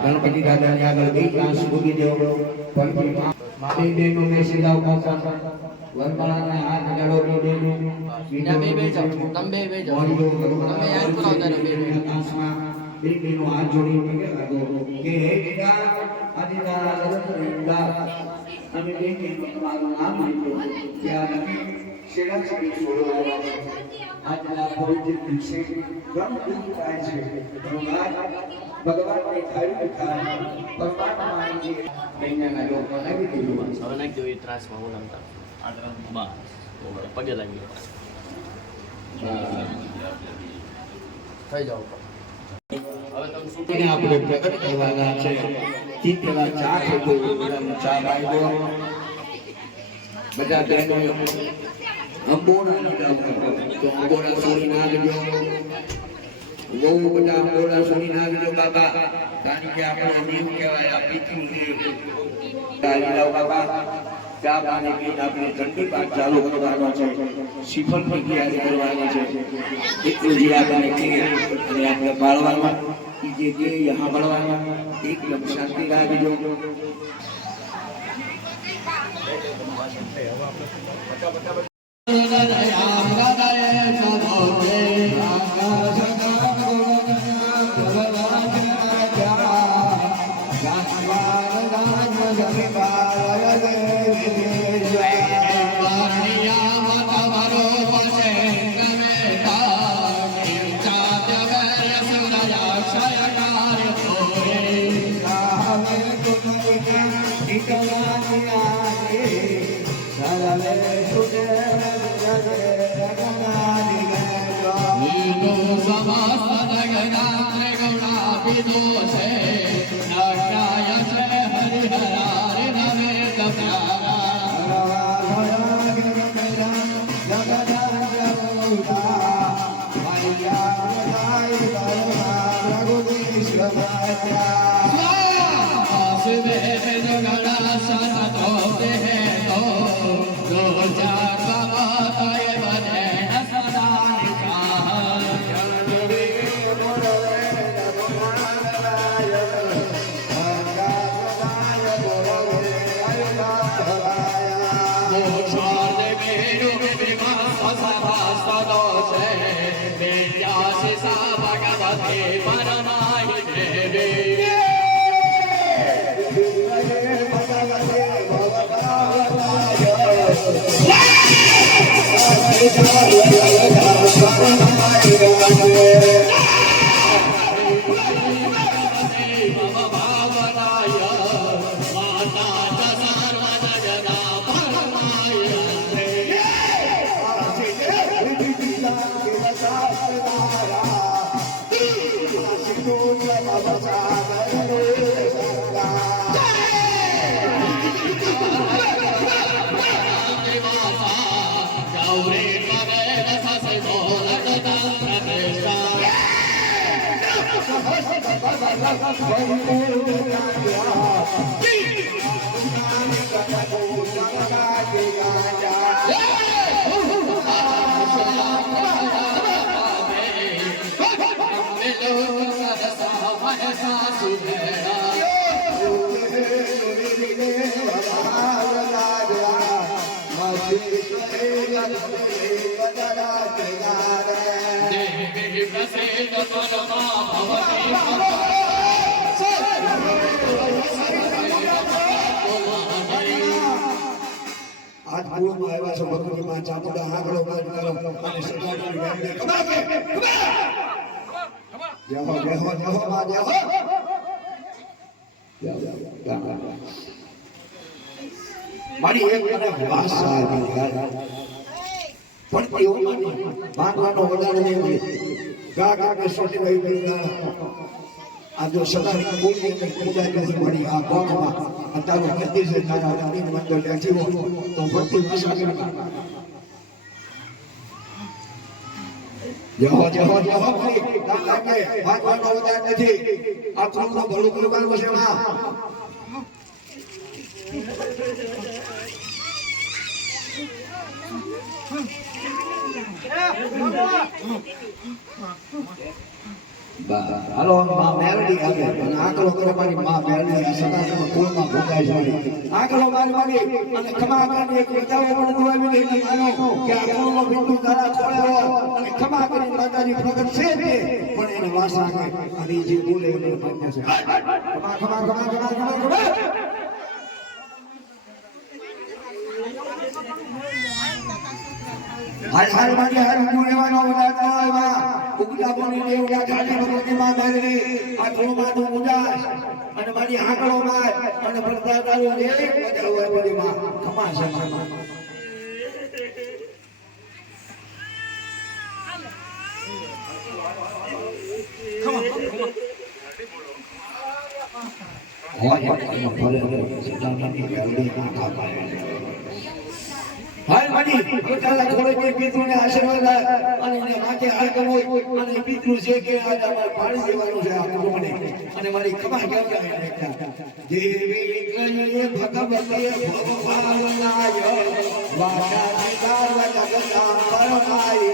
ગણપતિ દાદાને આગળ બે ગ્લાસ મૂકી દેવો. મારી બેનો બેસી જાવ પાછા. વરમાળાના હાથ અડાડો બે બેનો. બીજા બે જાવ. તમે બે જાવ. તમે યાદ કરાવતા રહો બે ગ્લાસમાં. બે બેનો હાથ જોડી કે લાગો કે હે બેટા આદિના લગ્નના અમે બે બેનો તમારું નામ આપ્યું. ત્યાં શેડા સુધી છોડો. આજના પવિત્ર દિવસે ઘણું દુઃખ થાય છે. ભગવાનને ખાલી થાય પરમાત્માને કન્યાના લોકો લાગી દીધું. હવે નાખી દો એ ત્રાસમાં હું નામતા બસ પગે લાગી ગયો થઈ જાવ. હવે તમે શું એને આપણે પ્રગટ કરવાના છે. તી પેલા ચા થતો ચા પાઈ દો. બધા બહેનો અંબોડા તો અંબોડા સોરી ના દેજો. બહુ બધા અંબોડા સોરી ના દેજો બાબા. કારણ કે આપણે દેવ કહેવાય આ પિતૃ દેવ. બાબા ચા પાણી પીને આપણે ઠંડી પાક ચાલુ કરવાનો છે. શીફળ ની તૈયારી કરવાની છે. એટલું જે આપણે કહીએ અને આપણે પાળવામાં જે સાંભળવામાં એકદમ શાંતિ રાખજો. આજ પૂર્વમાં આવ્યા છો ભગવતી માં ચામુંડા આંગળો બંધ કરો અને સજાની વેણને કબાકે જાઓ માં જાઓ મારી એક મને ભાષા આવી પણ એવું માની માનવાનો વધારે નહીં મળે ગા કે સોટી રહી ગઈ આ જો સદાની બોલી અને પૂજા કરી મળી આ કોણમાં અત્યારે મંદિર છે તારા અનિલ મંદિર લેખીવો તો ભક્તિ ભાષા કરી જહો ભાઈ ના લાગે માનવાનો વધારે નથી આ કોણનો ભલું કરવાનું છે માં હાલો માં મેલડી આવે અને આકલો કરે મારી માં મેલડી સદામાં કોળમાં ભોગાય છે આકલો મારી અને ખમા કરીને એક બતાવો પણ દોઆવી નહીં માનો કે આ કોળનો બિંદુ તારા ખોળ્યો અને ખમા કરીને માતાજી પ્રગટ છે તે પણ એને વાસા કે અને જે બોલે એને માન્ય છે ખમા હાલ મારી હાલ હું એવાનો વધારતો આવ્યા ઉગલા બોની દેવડા ગાડી ભગવતી માં ધરણી આ થોડું માથું ઉજાસ અને મારી આંકડો માં અને પડતા તારું જે મજા હોય બધી માં ખમા છે હાલ મારી પોતાના ખોળે કે પિતૃને આશીર્વાદ અને એને માથે હાલ કરવો અને પિતૃ છે કે આજ અમારે પાડી દેવાનું છે આ કુટુંબને અને મારી ખમા કેવડાવે દેવી કહીએ ભગવતી ભગવાનાય વાકા દીદાર જગતા પરમાઈ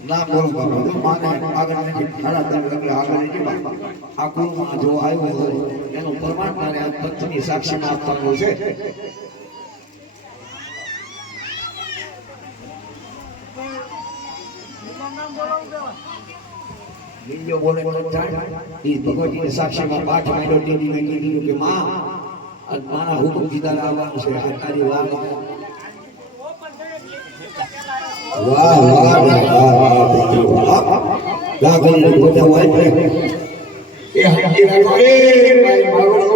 ના બોલો માને આગળ નથી ખાડા તંત્ર આગળ નથી આ કુળમાં જો આવ્યો હોય એનું પ્રમાણ મારે પત્ની સાક્ષીમાં આપવાનું છે બોલે તો જાય એ ભગવતીને સાક્ષીમાં પાઠ માંડ્યો ટીવીને કીધું કે માં આ મારા હુકમ દીધા આવવાનું છે આ તારી વાત વાહ વાહ વાહ લાગણી બધા વાય એ હકી રાખો એ મારી મારો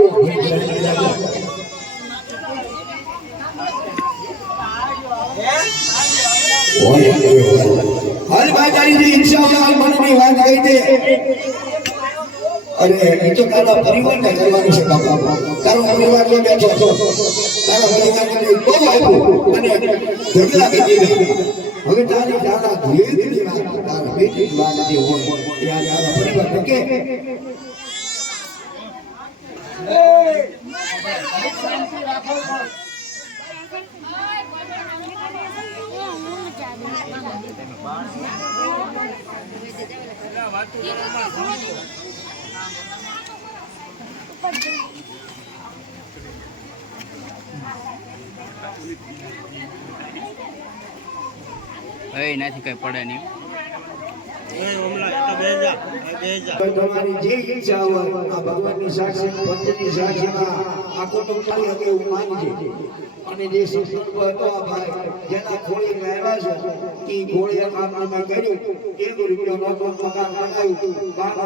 હર ભાઈ તારી ઈચ્છા મનની વાત કહી દે અરે એ તો તારા પરિવારને કરવાનું છે બાપા તારો પરિવાર જો બેઠો છો તારા પરિવારને બહુ આપ્યું અને ઝઘડા કરી દીધા હવે તારી તારા ધીરેની વાત તારા બેટીની વાત જે હોય એ આ તારા પરિવારને કે એનાથી કઈ પડે નહીં. તમારી જે ઈચ્છા હોય આ ભગવાનની સાક્ષી પંચની સાક્ષીમાં આ કુટુંબ કરી શકે એવું માનજે અને જે સંકલ્પ હતો આ ભાઈ જેના ખોળી આવ્યા છે એ ખોળીએ કામ તમે કર્યું 1 રૂપિયો નોટો મકાન બનાવ્યું બાનો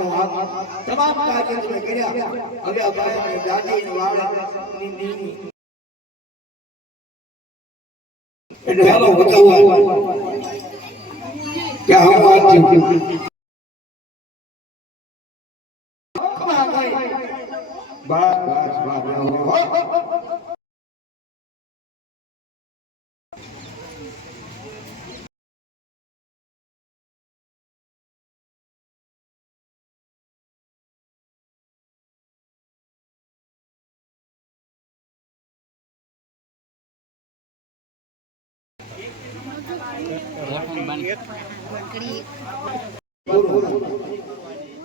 તમામ કાર્ય તમે કર્યા હવે આ ભાઈ દાદી વાળાની નીની એટલે હાલો બતાવવા કે આ વાત છે બસ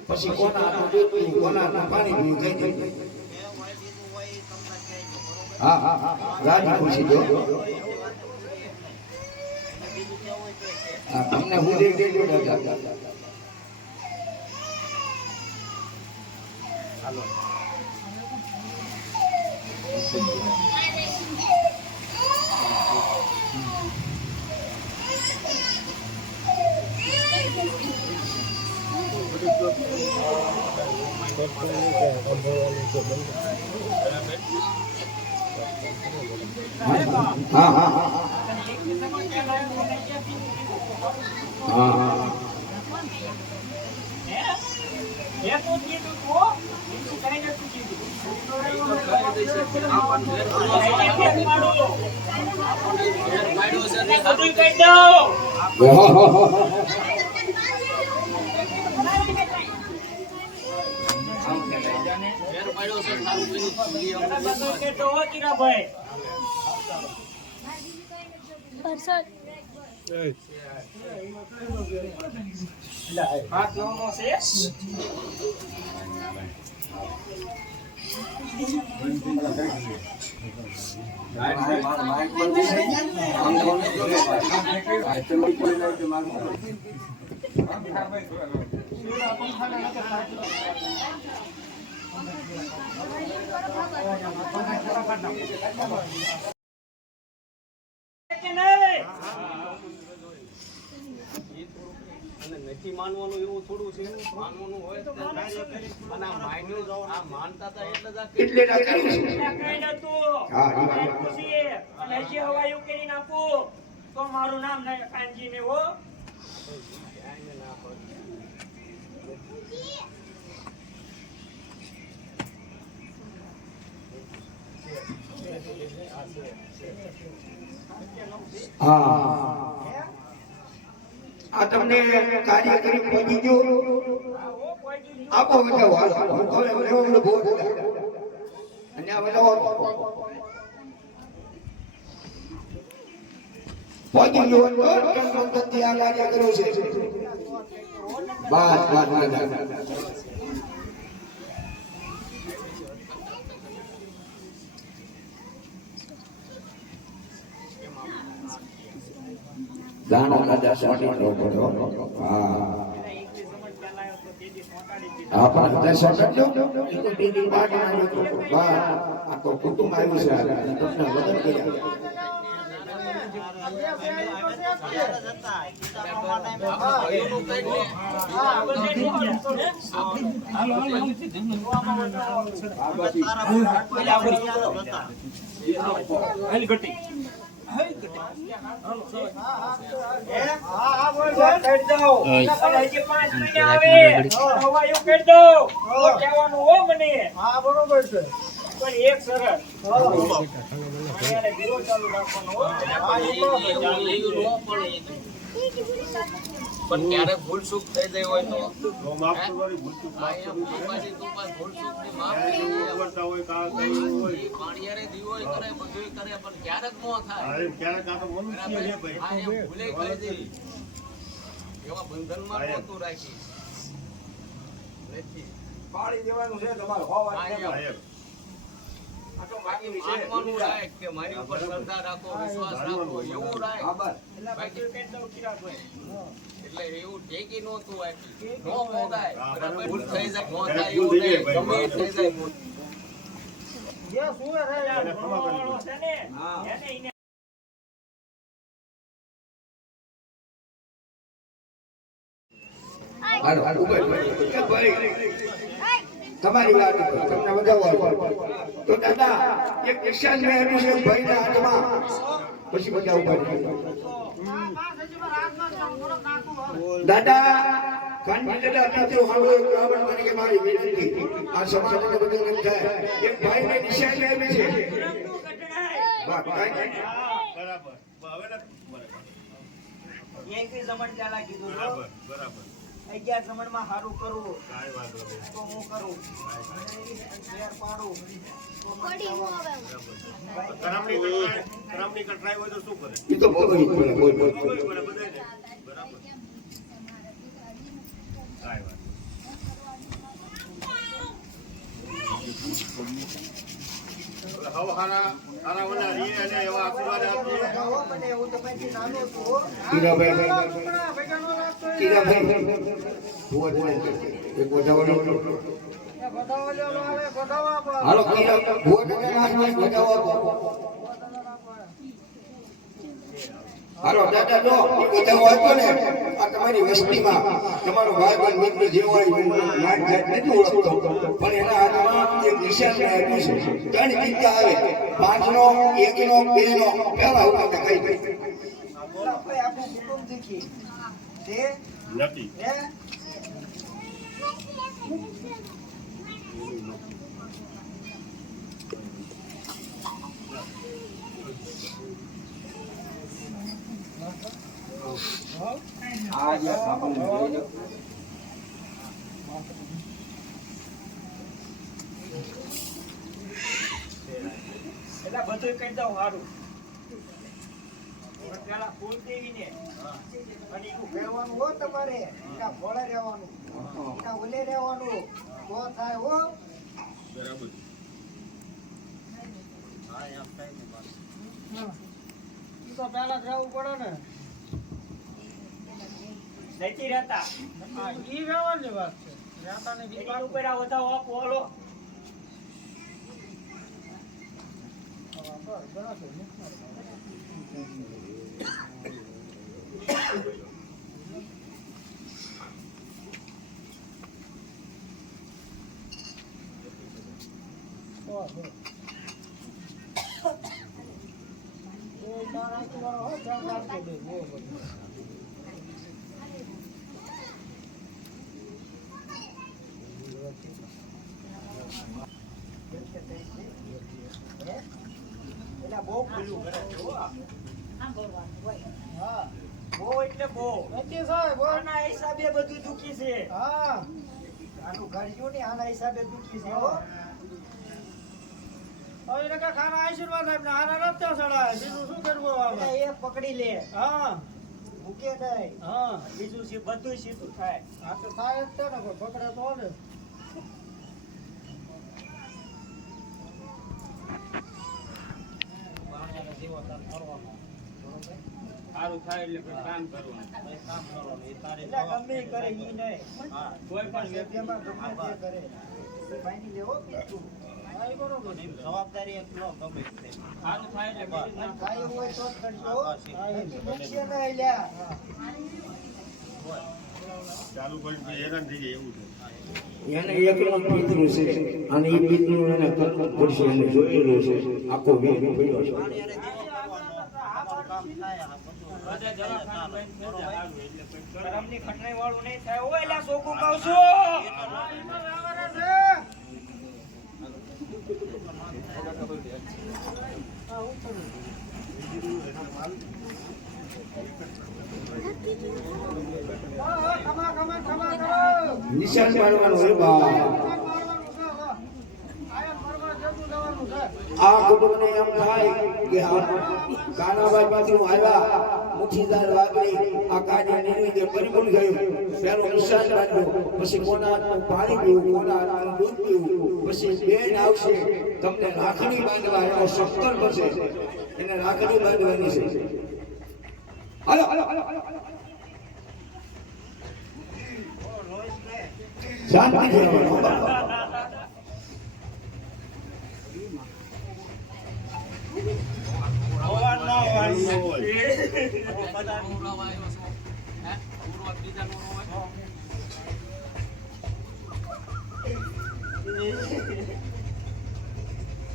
પછી કોના કોના પાણી પીવું કઈ દે હા હા રાજી ખુશી દો તમને હું દે દેજો દાદા હાલો हाँ हाँ हाँ નથી માનવાનું એવું થોડું છે માનવાનું હોય તો અને આ માન્યું આ માનતા હતા એટલે જ આ એટલે હવાયું કરી નાખું તો મારું નામ કાનજી ને હો हाँ आ तुमने कार्य करी पहुंची जो आपो बताओ હવે મને બોલ અને આ बताओ પહોંચી ગયો તો મંતથી આ કાર્ય કર્યું છે બસ ગાના દાદા સોટી નો પડો હા આપણે બધા સમજો એ તો ટીવી પાટ માંડ્યો તો વાહ આખો કુટુંબ આવ્યું છે તમને વદન કર્યા પણ ક્યારેક ભૂલ ચૂક થઈ ગઈ હોય તો પાણીયારે દીવો કરે બધું કરે પણ ક્યારેક નો થાય ભૂલે ખાઈ જઈ એવા બંધનમાં નહોતું રાખી પાડી દેવાનું છે તમારે હોવા માનવાનું રાખ કે મારી ઉપર શ્રદ્ધા રાખો વિશ્વાસ રાખો એવું રાખ એટલે એવું ટેકી નહોતું આપી નો મોગાય બરાબર ભૂલ થઈ જાય નો થાય એવું નહીં ગમે એ થઈ જાય ભૂલ હાલો ઉભા ભાઈ તમારી વાત તમને બતાવવા તો દાદા એક કિસાન મે અભિષેક ભાઈના હાથમાં પછી બધા ઉભા દાદા કાનજી દાદા મિત્રો હાલો બ્રાહ્મણ તરીકે મારી વિનંતી આ સમાજને બધું એમ થાય એક ભાઈને નિશાન મે આવી છે વાહ બરાબર હવે એકવી જમણ ચાલા કીધું બરાબર 11 જમણમાં હારું કરવું તો હું કરું શેર પાડું કરામણી કટરાઈ હોય તો શું કરે એ તો ભોગવવી જ પડે બોલ બોલ બરાબર કાઈ વાત હવે હારા ઓલા રીએ અને એવા આશીર્વાદ આપીએ મને હું તો પછી નાનો છું કીરાભાઈ ભુવા જને એક વધાવાનો હાલો કીરા ભુવા જને નાખમાં વધાવો હાલો દાદા જો એ વધાવો હતો ને આ તમારી વસ્તીમાં તમારો ભાઈ બંધ મિત્ર જેવો નાટ જાત નથી ઓળખતો પણ એના હાથમાં એક નિશાન આપ્યું છે 3 ચિંતા આવે 5 નો 1 નો 2 નો પહેલા હું તમને કહી દઉં આપણે આપણું કુટુંબ દીખી તે નથી હે એટલે બધું કહી દઉં સારું પેલા ફૂલ દેવી ને અને એવું કહેવાનું હો તમારે એના ફોડે રહેવાનું એના ઓલે રહેવાનું તો થાય હો બરાબર તો પેલા રહેવું પડે ને નથી રહેતા ઈ રહેવાની વાત છે રહેતા ને ઈ ઉપર આ વધાવો આપો હાલો બહુ ખુલ્લું કરે છે હો હા બહુ એટલે બહુ નથી સાહેબ આના હિસાબે બધું દુખી છે હા આનું ઘરયું ને આના હિસાબે દુખી છે હો હવે નકા ખાના આશીર્વાદ સાહેબ ને હારા રસ્તા ચડાય બીજું શું કરવું આવે એ પકડી લે હા મૂકે નહીં હા બીજું છે બધું સીધું થાય આ તો થાય જ છે ને પકડે તો ને સારું થાય એટલે પછી કામ કરવાનું. કામ કરવાનું એ તારે ગમે ઈ કરે ઈ નહીં. હા કોઈ પણ વ્યક્તિમાં ગમે તે કરે બાઈની લેવો પીતું હા એ બરોબર છે. જવાબદારી એક લો ગમે તે સારું થાય એટલે બસ. બીજું ના થાય એવું હોય તો જ કરજો હા એ મુખ્ય નહીં લ્યા હા. ચાલુ કરી પછી હેરાન થઈ જાય એવું છે. એને એકલો જ પિતૃ છે અને એ પિતૃ એને કરવું પડશે એને જોયેલો છે આખો વેગ પડ્યો છે પાણી હારે જેવો કરવાનો. તમારું કામ થાય આ બધું બધા દવાખાના બંધ થઈ જાય સારું એટલે પછી કરો. ગરમની ખટનાઈ વાળું નહીં થાય ઓય એલા સોકું કહું છું નિશાન પાડવાનું છે બા આ કુટુંબને એમ થાય કે આ કાનાભાઈ પાછળ આવ્યા મુઠ્ઠીદાર વાગડી આ કાર્ય નિર્વિઘ્ને પરિપૂર્ણ થયું પેલું નિશાન બાંધ્યું પછી કોના હાથનું પાણી પીવું કોના હાથનું દૂધ પીવું પછી બેન આવશે તમને રાખડી બાંધવા એનો શક્કર બનશે એને રાખડી બાંધવાની છે હાલો હાલો હાલો શાંતિ રહેવાનું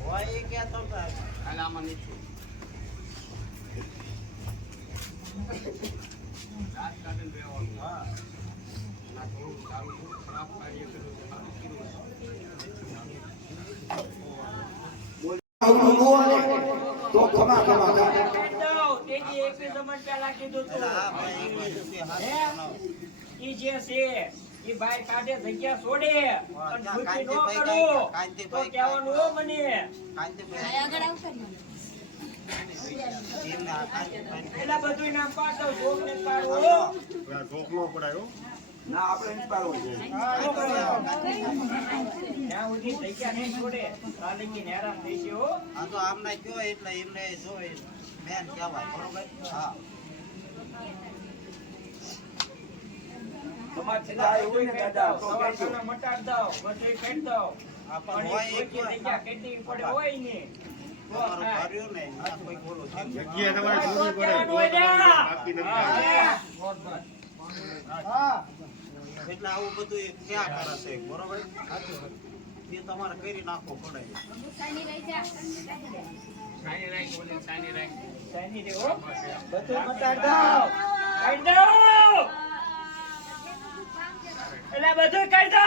હોય એ ક્યાં તો થાય હાલ આમાં નીચે. દાંત કાઢીને બેસવાનું. હા આ થોડું સારું ખરાબ કાર્ય કર્યું છે. સારું કર્યું છે. તો ખમા ખમા ખમા તેજી 21 સમજ પહેલા કીધું તું હા ભાઈ ઇંગ્લિશ છે હા ઈ જે છે ઈ બાય કાઢે જગ્યા છોડે અને ભૂખી નો કરો તો કહેવાનું હો મને આગળ આવશે ને પેલા બધું નામ પાડ દો શોક ને પાડો ઢોકલો પડાયો ના આપણે જ પાડવું છે ત્યાં સુધી જગ્યા નહીં છોડે તાલીકી હેરાન થઈ છે હો આ તો આમને કયો એટલે એમને જોઈ મેન કહેવાય બરોબર હા સમાજ થાય એવું ને દાદા તો કહેજો સવારના મટાડ દો બધું કાઢ દો આ પણ પણ હોય એક એક કોઈ જગ્યા કેટલી પડે હોય ને તો તમારું થાય. કર્યું ને આ કોઈ બોલું છે જગ્યા તમારે પૂરી પડે તો બાકી નથી હા એટલે આવું બધું ક્યાં કરે છે બરોબર એ તમારે કરી નાખવો પડે સાની રહી જા સાની રાખ બોલે સાની રાખ. સાની રે હો બધું મટાડ દો કાઢ દો એટલે બધું કાઢ દો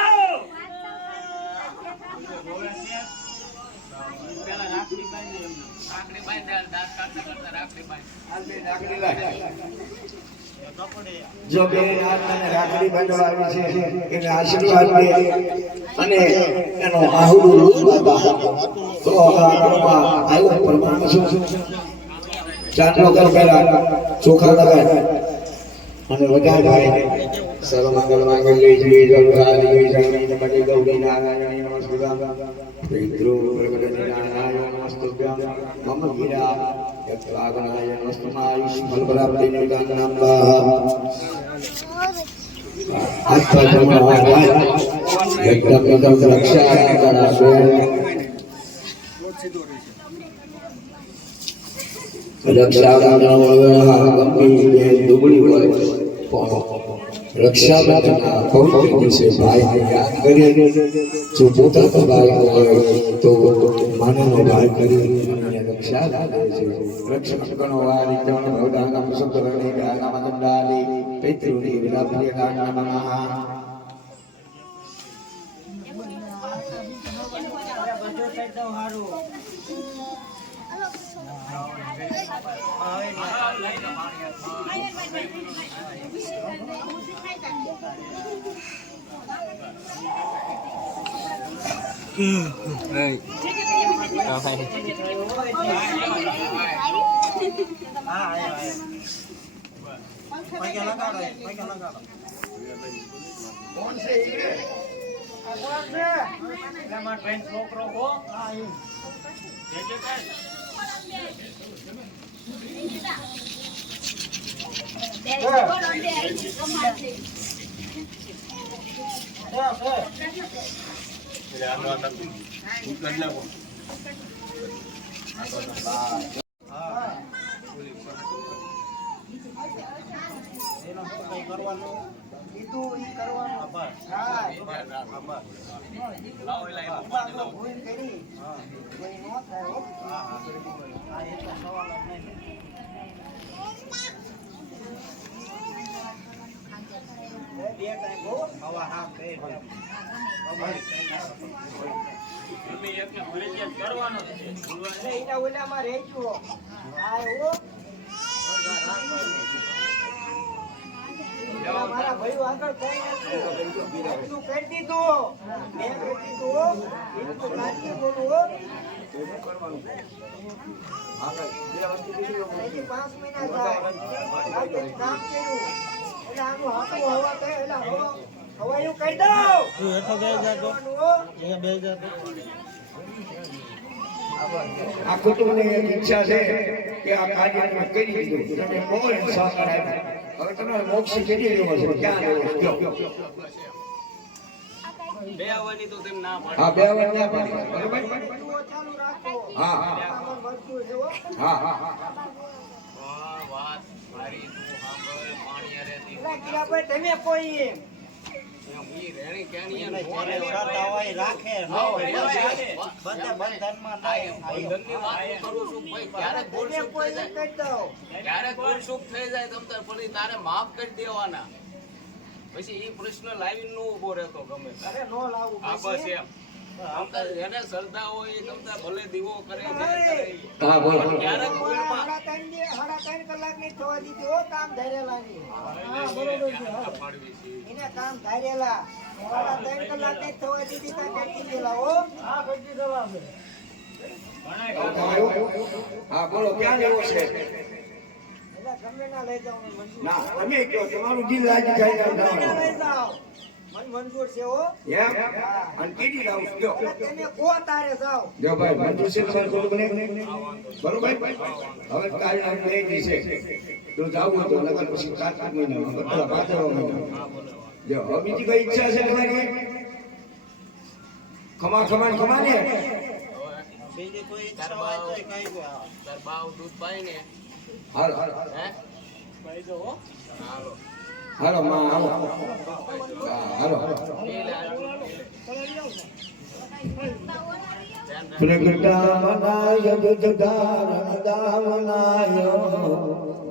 પેલા રાખડી બાંધી એમને. રાખડી બાંધી દાંત કાઢતા કાઢતા રાખડી બાંધી. આ બે નાગરી લાગે કપડે જો બે નાગને રાખડી બાંધવા આવી છે એને આશીર્વાદ દે અને એનો આહુડું લો બાબા તો આમાં આવ્યો પ્રમાણ શું ચાંદલો કર પહેલા ચોખા લગાય અને વધારે સર્વમંગલ માંગલ્ય શ્રી જગદારી જગની નમઃ ગૌરી નારાયણી નમસ્તુભ્યં પિતૃ પ્રગટની નારાયણ નમસ્તુભ્યં મમ ગિરા યત્રાગણાય નમસ્તુમાયુષ્મલ પ્રાપ્તિને ગાનનામ્બા આત્મજન્મવાય યજ્ઞ રક્ષા કરાવે રક્ષાબંધન દુબળી હોય રક્ષાબંધનના પવિત્ર દિવસે ભાઈને યાદ કરીએ જો પોતાનો ભાઈ હોય તો માનવનો ભાઈ કરી અને રક્ષા લાગે છે રક્ષણ ગણો વારી જણ ભવદાના સુંદરની ગાના મંડાલી પિતૃની વિલાપ્રિય ગાના નમઃ બધું કાઢ દો હારું હા પૈકી લગાડો પૈકી લગાડો કોણ છે આ કોણ છે એટલે માર બેન છોકરો હો હા ઈ જે જે કાંઈ. થોડો દે કમાલ છે એટલે આનો આ તકલીફ. ઉત્તર નાખો. એનો શું કઈ કરવાનું કીધું ઈ કરવાનું બસ હા લાવો એલા ભૂલ કરી કોઈ નો થાય હો હા એટલો સવાલ જ નહીં બે ટાઈમ હો હવા હા બે ટાઈમ એના ઓલામાં રહેજો આ હો મારા ભાઈઓ આગળ કઈ નથી તું કરી દીધું મેં કરી દીધું એવું તો કાઢી બોલું હજી 5 મહિના થાય આપણે કામ કર્યું એટલે આનું હાથું હવા થાય એટલે હવા એવું કહી દઉં તું હેઠો બે જાતો એ બે જાતો આ કુટુંબની એક ઈચ્છા છે કે આ કાર્ય તમે કરી દીધું તમે બહુ સહકાર આપ્યો હવે તમારે મોક્ષ કેવી રહ્યો છે ક્યાં રહ્યો બે આવવાની તો તેમ ના પાડે હા બે વાર ના પાડી બરોબર ચાલુ રાખો હા આમાં મરતું છે હો હા હા વાત મારી તું સાંભળ પાણી અરે દી એટલે કિરાભાઈ તમે કોઈ એમ ઈ રેણી કેણી એને જેને કરતા હોય રાખે ન હોય બધા બંધનમાં નહીં બંધનની વાત હું કરું છું ભાઈ ક્યારેક ભૂલ તમે ચૂક કોઈ થઈ એમ જાય કહી દો ક્યારેક ભૂલ ચૂક થઈ જાય તમ તાર પણ તારે માફ કરી દેવાના પછી ઈ પ્રશ્ન લાવીને નો ઉભો રહેતો ગમે અરે નો લાવું આ બસ એમ તમ તાર જેને શ્રદ્ધા હોય એ તમ તાર ભલે દીવો કરે જે કરે ઈ. હા બોલ ક્યારેક ભૂલમાં સાડા 3 કલાકની થવા દીધી હો કામ ધારેલાની હા બરોબર છે હા. પાડવી છે એને કામ ધારેલા સાડા 3 કલાકની થવા દીધી તા કરતી દેલા હો હા કરતી દેલા છે હા બોલો ક્યાં લેવો છે એટલે ગમે ના લઈ જાવ મને મંજૂર ના તમે કહો તમારું દિલ લાગી જાય ગમે ના ના લઈ જાવ મને મંજૂર છે હો એમ અને કેદી લાવું જો એટલે તમે કો તારે જાવ જો ભાઈ મંજૂર છે તમારે થોડું બને બરોબર હવે કાલ નામ લઈ જશે તો જાવું તો લગન પછી 4 મહિના બધા 5 મહિના જો હવે બીજી કઈ ઈચ્છા છે તમારી ખમા ને બીજી કોઈ ઈચ્છા હોય તો કઈ દો તાર બાવ દૂધ પાઈ ને હાલો હે પાઈ દો હો હાલો હાલો માં હાલો હાલો પ્રગટામનાય જગદારમદામનાય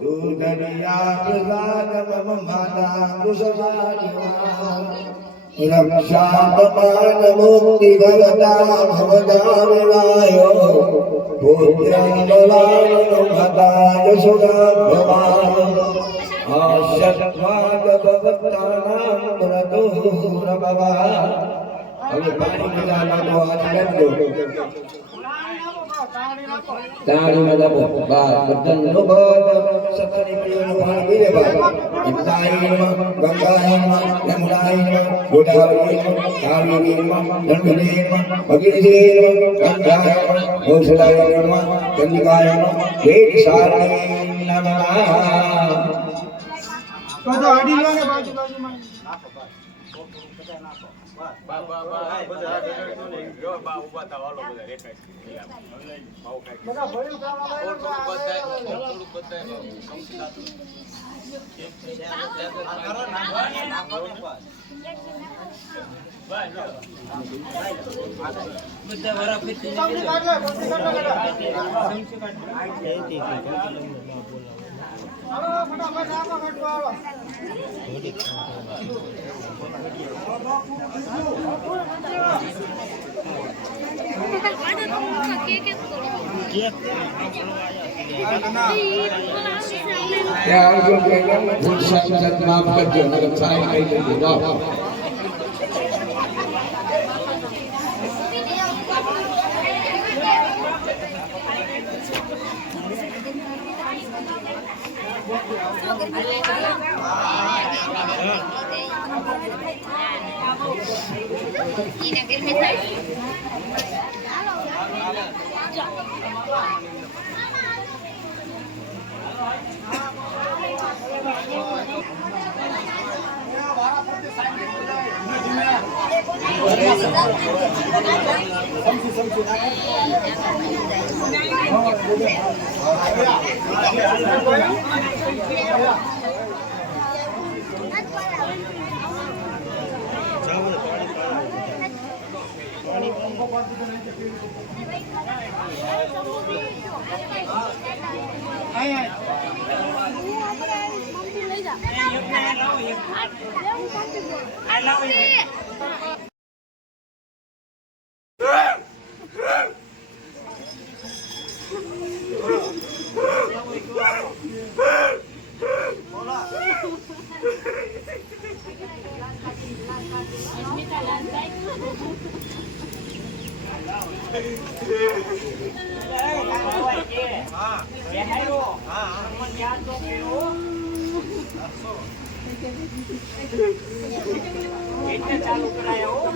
દૂધરિયાગમ માતા કૃષવાણિમા રક્ષાપમાન મુક્તિ ભવતા ભવદામનાય પુત્રંગલાનો ભગાય સુરા ભવાય આશત્વાદ ભવતાનામ પ્રદુર ભવા હવે પાણી પીવા લાગો હાથ લેજો તાળી લગાવો બા બદન નો બોલ સતરી પીવાનું પાણી પીલે બા ઇબ્રાહીમ ગંગાહીમ યમુનાહીમ ગોદાવરીહીમ કાવેરીહીમ નર્મદેહીમ ભગીરથીહીમ ગંગાહીમ મોક્ષદાયીમ કન્યકાહીમ વેદશારણીહીમ નમઃ તો અડી લો ને બાજુમાં બા બધા જો બા ઉભા થાવ હાલો બધા રેખાય ભાવ કાઈ બધા ભયું કામ થોડું બતાય થોડું બતાય કરો નાખો ને બસ બધા વરા ફીતી સમજી કાઢ લે સમજી કાઢ લે હાલો ફટાફટ આમાં કાઢવા આવો માફ કરજો નગર સાહેબ કહી દેજો વાહ એના ઘર में જાય ચાલુ કરાયો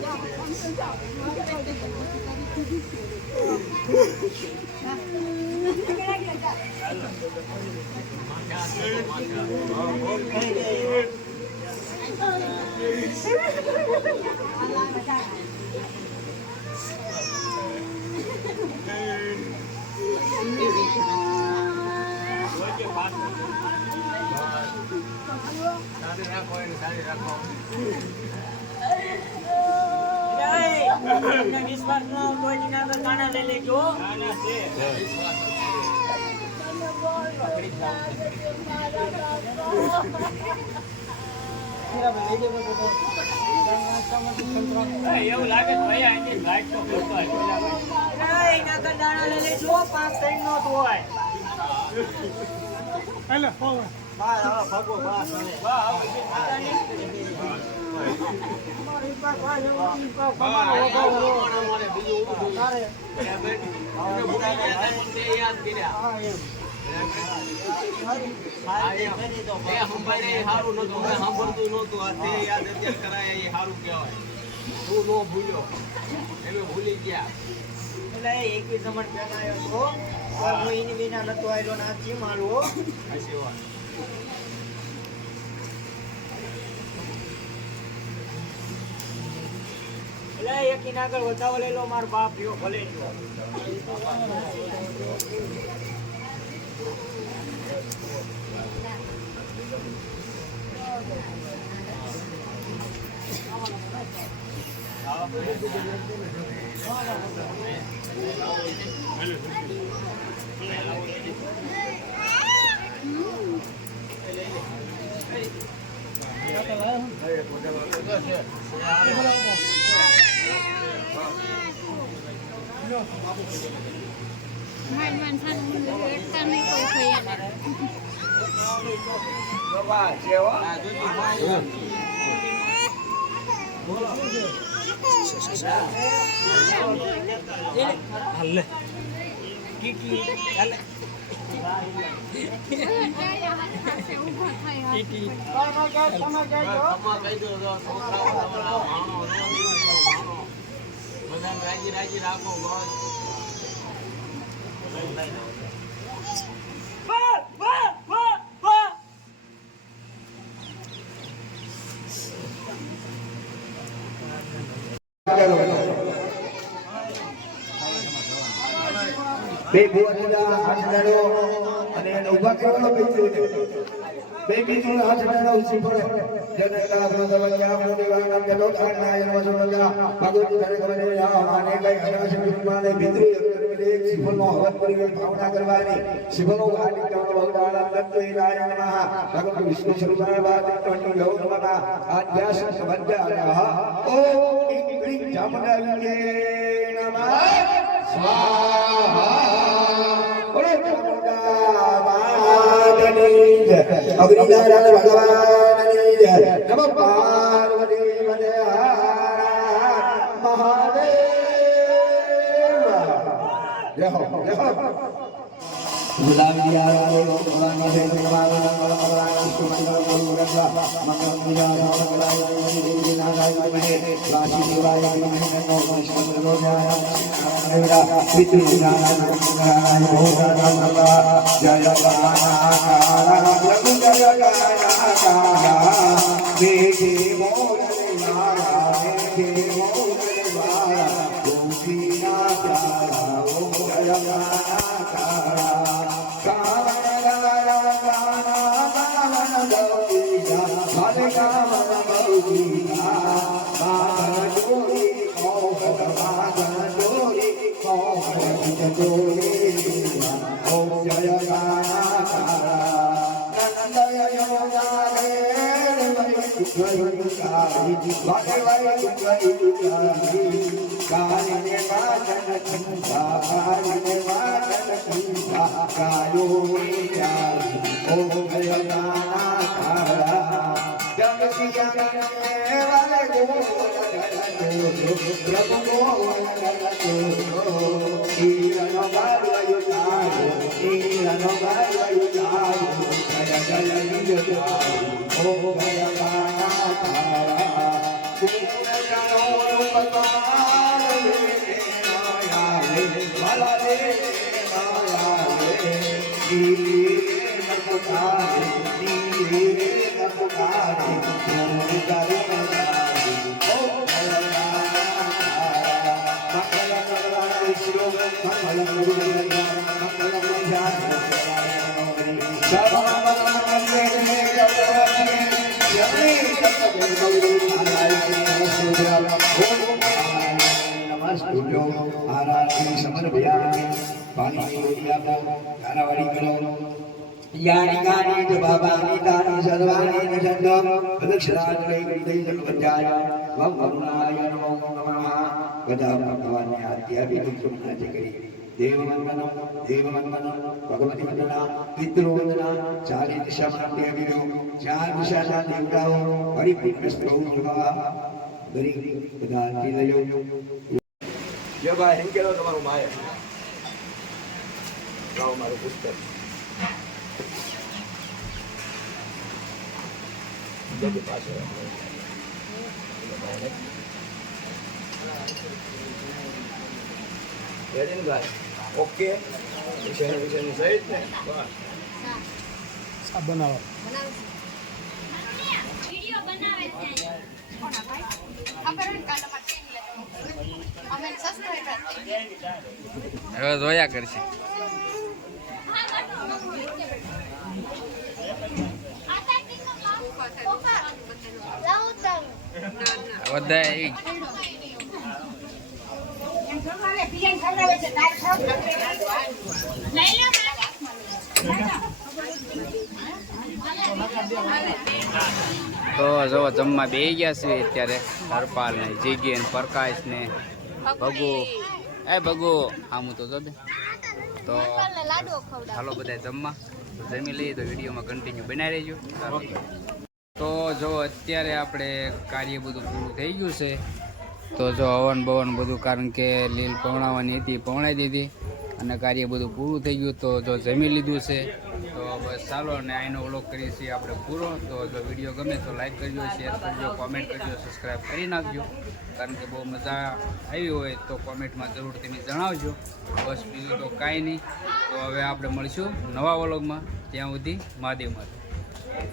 વિશ્વાસ ન કોઈ દિના તો ગાણા લઈ લેજો એવું લાગે ભાઈ આની લાઈટ તો એના તો દાણા લઈ લેજો 5 3 નો હોય હેલો બા આવો ભાગો બા ભૂલી ગયા એટલે એક સમય પેલા આવ્યો એની વિના નતો આવ્યો ના ચી મારવો એટલે એક ઇના આગળ વધાવો લઈ લો મારો બાપ રહ્યો ભલે રહ્યો Man thân người ta mới coi khuyên. હાલે કીકી હાલે બે ભુવાજીના હાથ ડાળો અને એને ઊભા કરવાનો બે બીજું હાથ ડાળો ઉછી પડે જેને કાગનો દવન્યા આપનો દેવાના કે તો થાળના એનો સોનલા ભગવતી ધરે ગમે યા માને કઈ હરાશ બિરમાને ભીતરી એક સિફળનો હવન કરી ભાવના કરવાની સિફળનો આદિ કામ ભગવાન લક્ષ્મી નારાયણ મહા ભગવાન વિષ્ણુ સ્વરૂપના બાદ તણી ગૌરવના આદ્યાસ વદ્યા અને ઓ ઇંગ્રી જામડાવીને નમઃ સ્વાહા અગ્નિનારાયણ ભગવાનની જય નમઃ પાર્વતી પતે મહાદેવ જય હો ગુલાબિયા ભગવાન છે ભગવાન ભગવાન સુમંગલ મુરજા મંગલ મુજા મંગલ નારાયણ મહે રાશિ દેવાય મહે નો વૈષ્ણવ રોજા ભગવતી વંદના પિતૃ વંદના ચારે દિશામાં ચાર દિશાના દેવતાઓ તમારું માય ગાવ મારું પુસ્તક ઓકે વિષયની સહિત ને બનાવો વિડિયો બનાવે છે આપણે કાલમાં ચેનલ અમે સબસ્ક્રાઇબર હવે જોયા કરશે તો જો જમવા બેસી ગયા છે અત્યારે હરપાલ ને જીગી ને પ્રકાશ ને ભગુ ભગુ આમું તો જો બે તો હાલો બધા જમવા તો જમી લઈએ તો વિડીયોમાં કન્ટિન્યુ બનાવી રહેજો તો જો અત્યારે આપણે કાર્ય બધું પૂરું થઈ ગયું છે તો જો હવન બવન બધું કારણ કે લીલ પવણાવવાની હતી પવણાવી દીધી અને કાર્ય બધું પૂરું થઈ ગયું તો જો જમી લીધું છે તો બસ ચાલો અને આનો વ્લોગ કરીએ છીએ આપણે પૂરો તો જો વિડીયો ગમે તો લાઈક કરજો શેર કરજો કોમેન્ટ કરજો સબસ્ક્રાઈબ કરી નાખજો કારણ કે બહુ મજા આવી હોય તો કોમેન્ટમાં જરૂર તમે જણાવજો બસ બીજું તો કાંઈ નહીં તો હવે આપણે મળીશું નવા વ્લોગમાં ત્યાં સુધી મહાદેવ માતા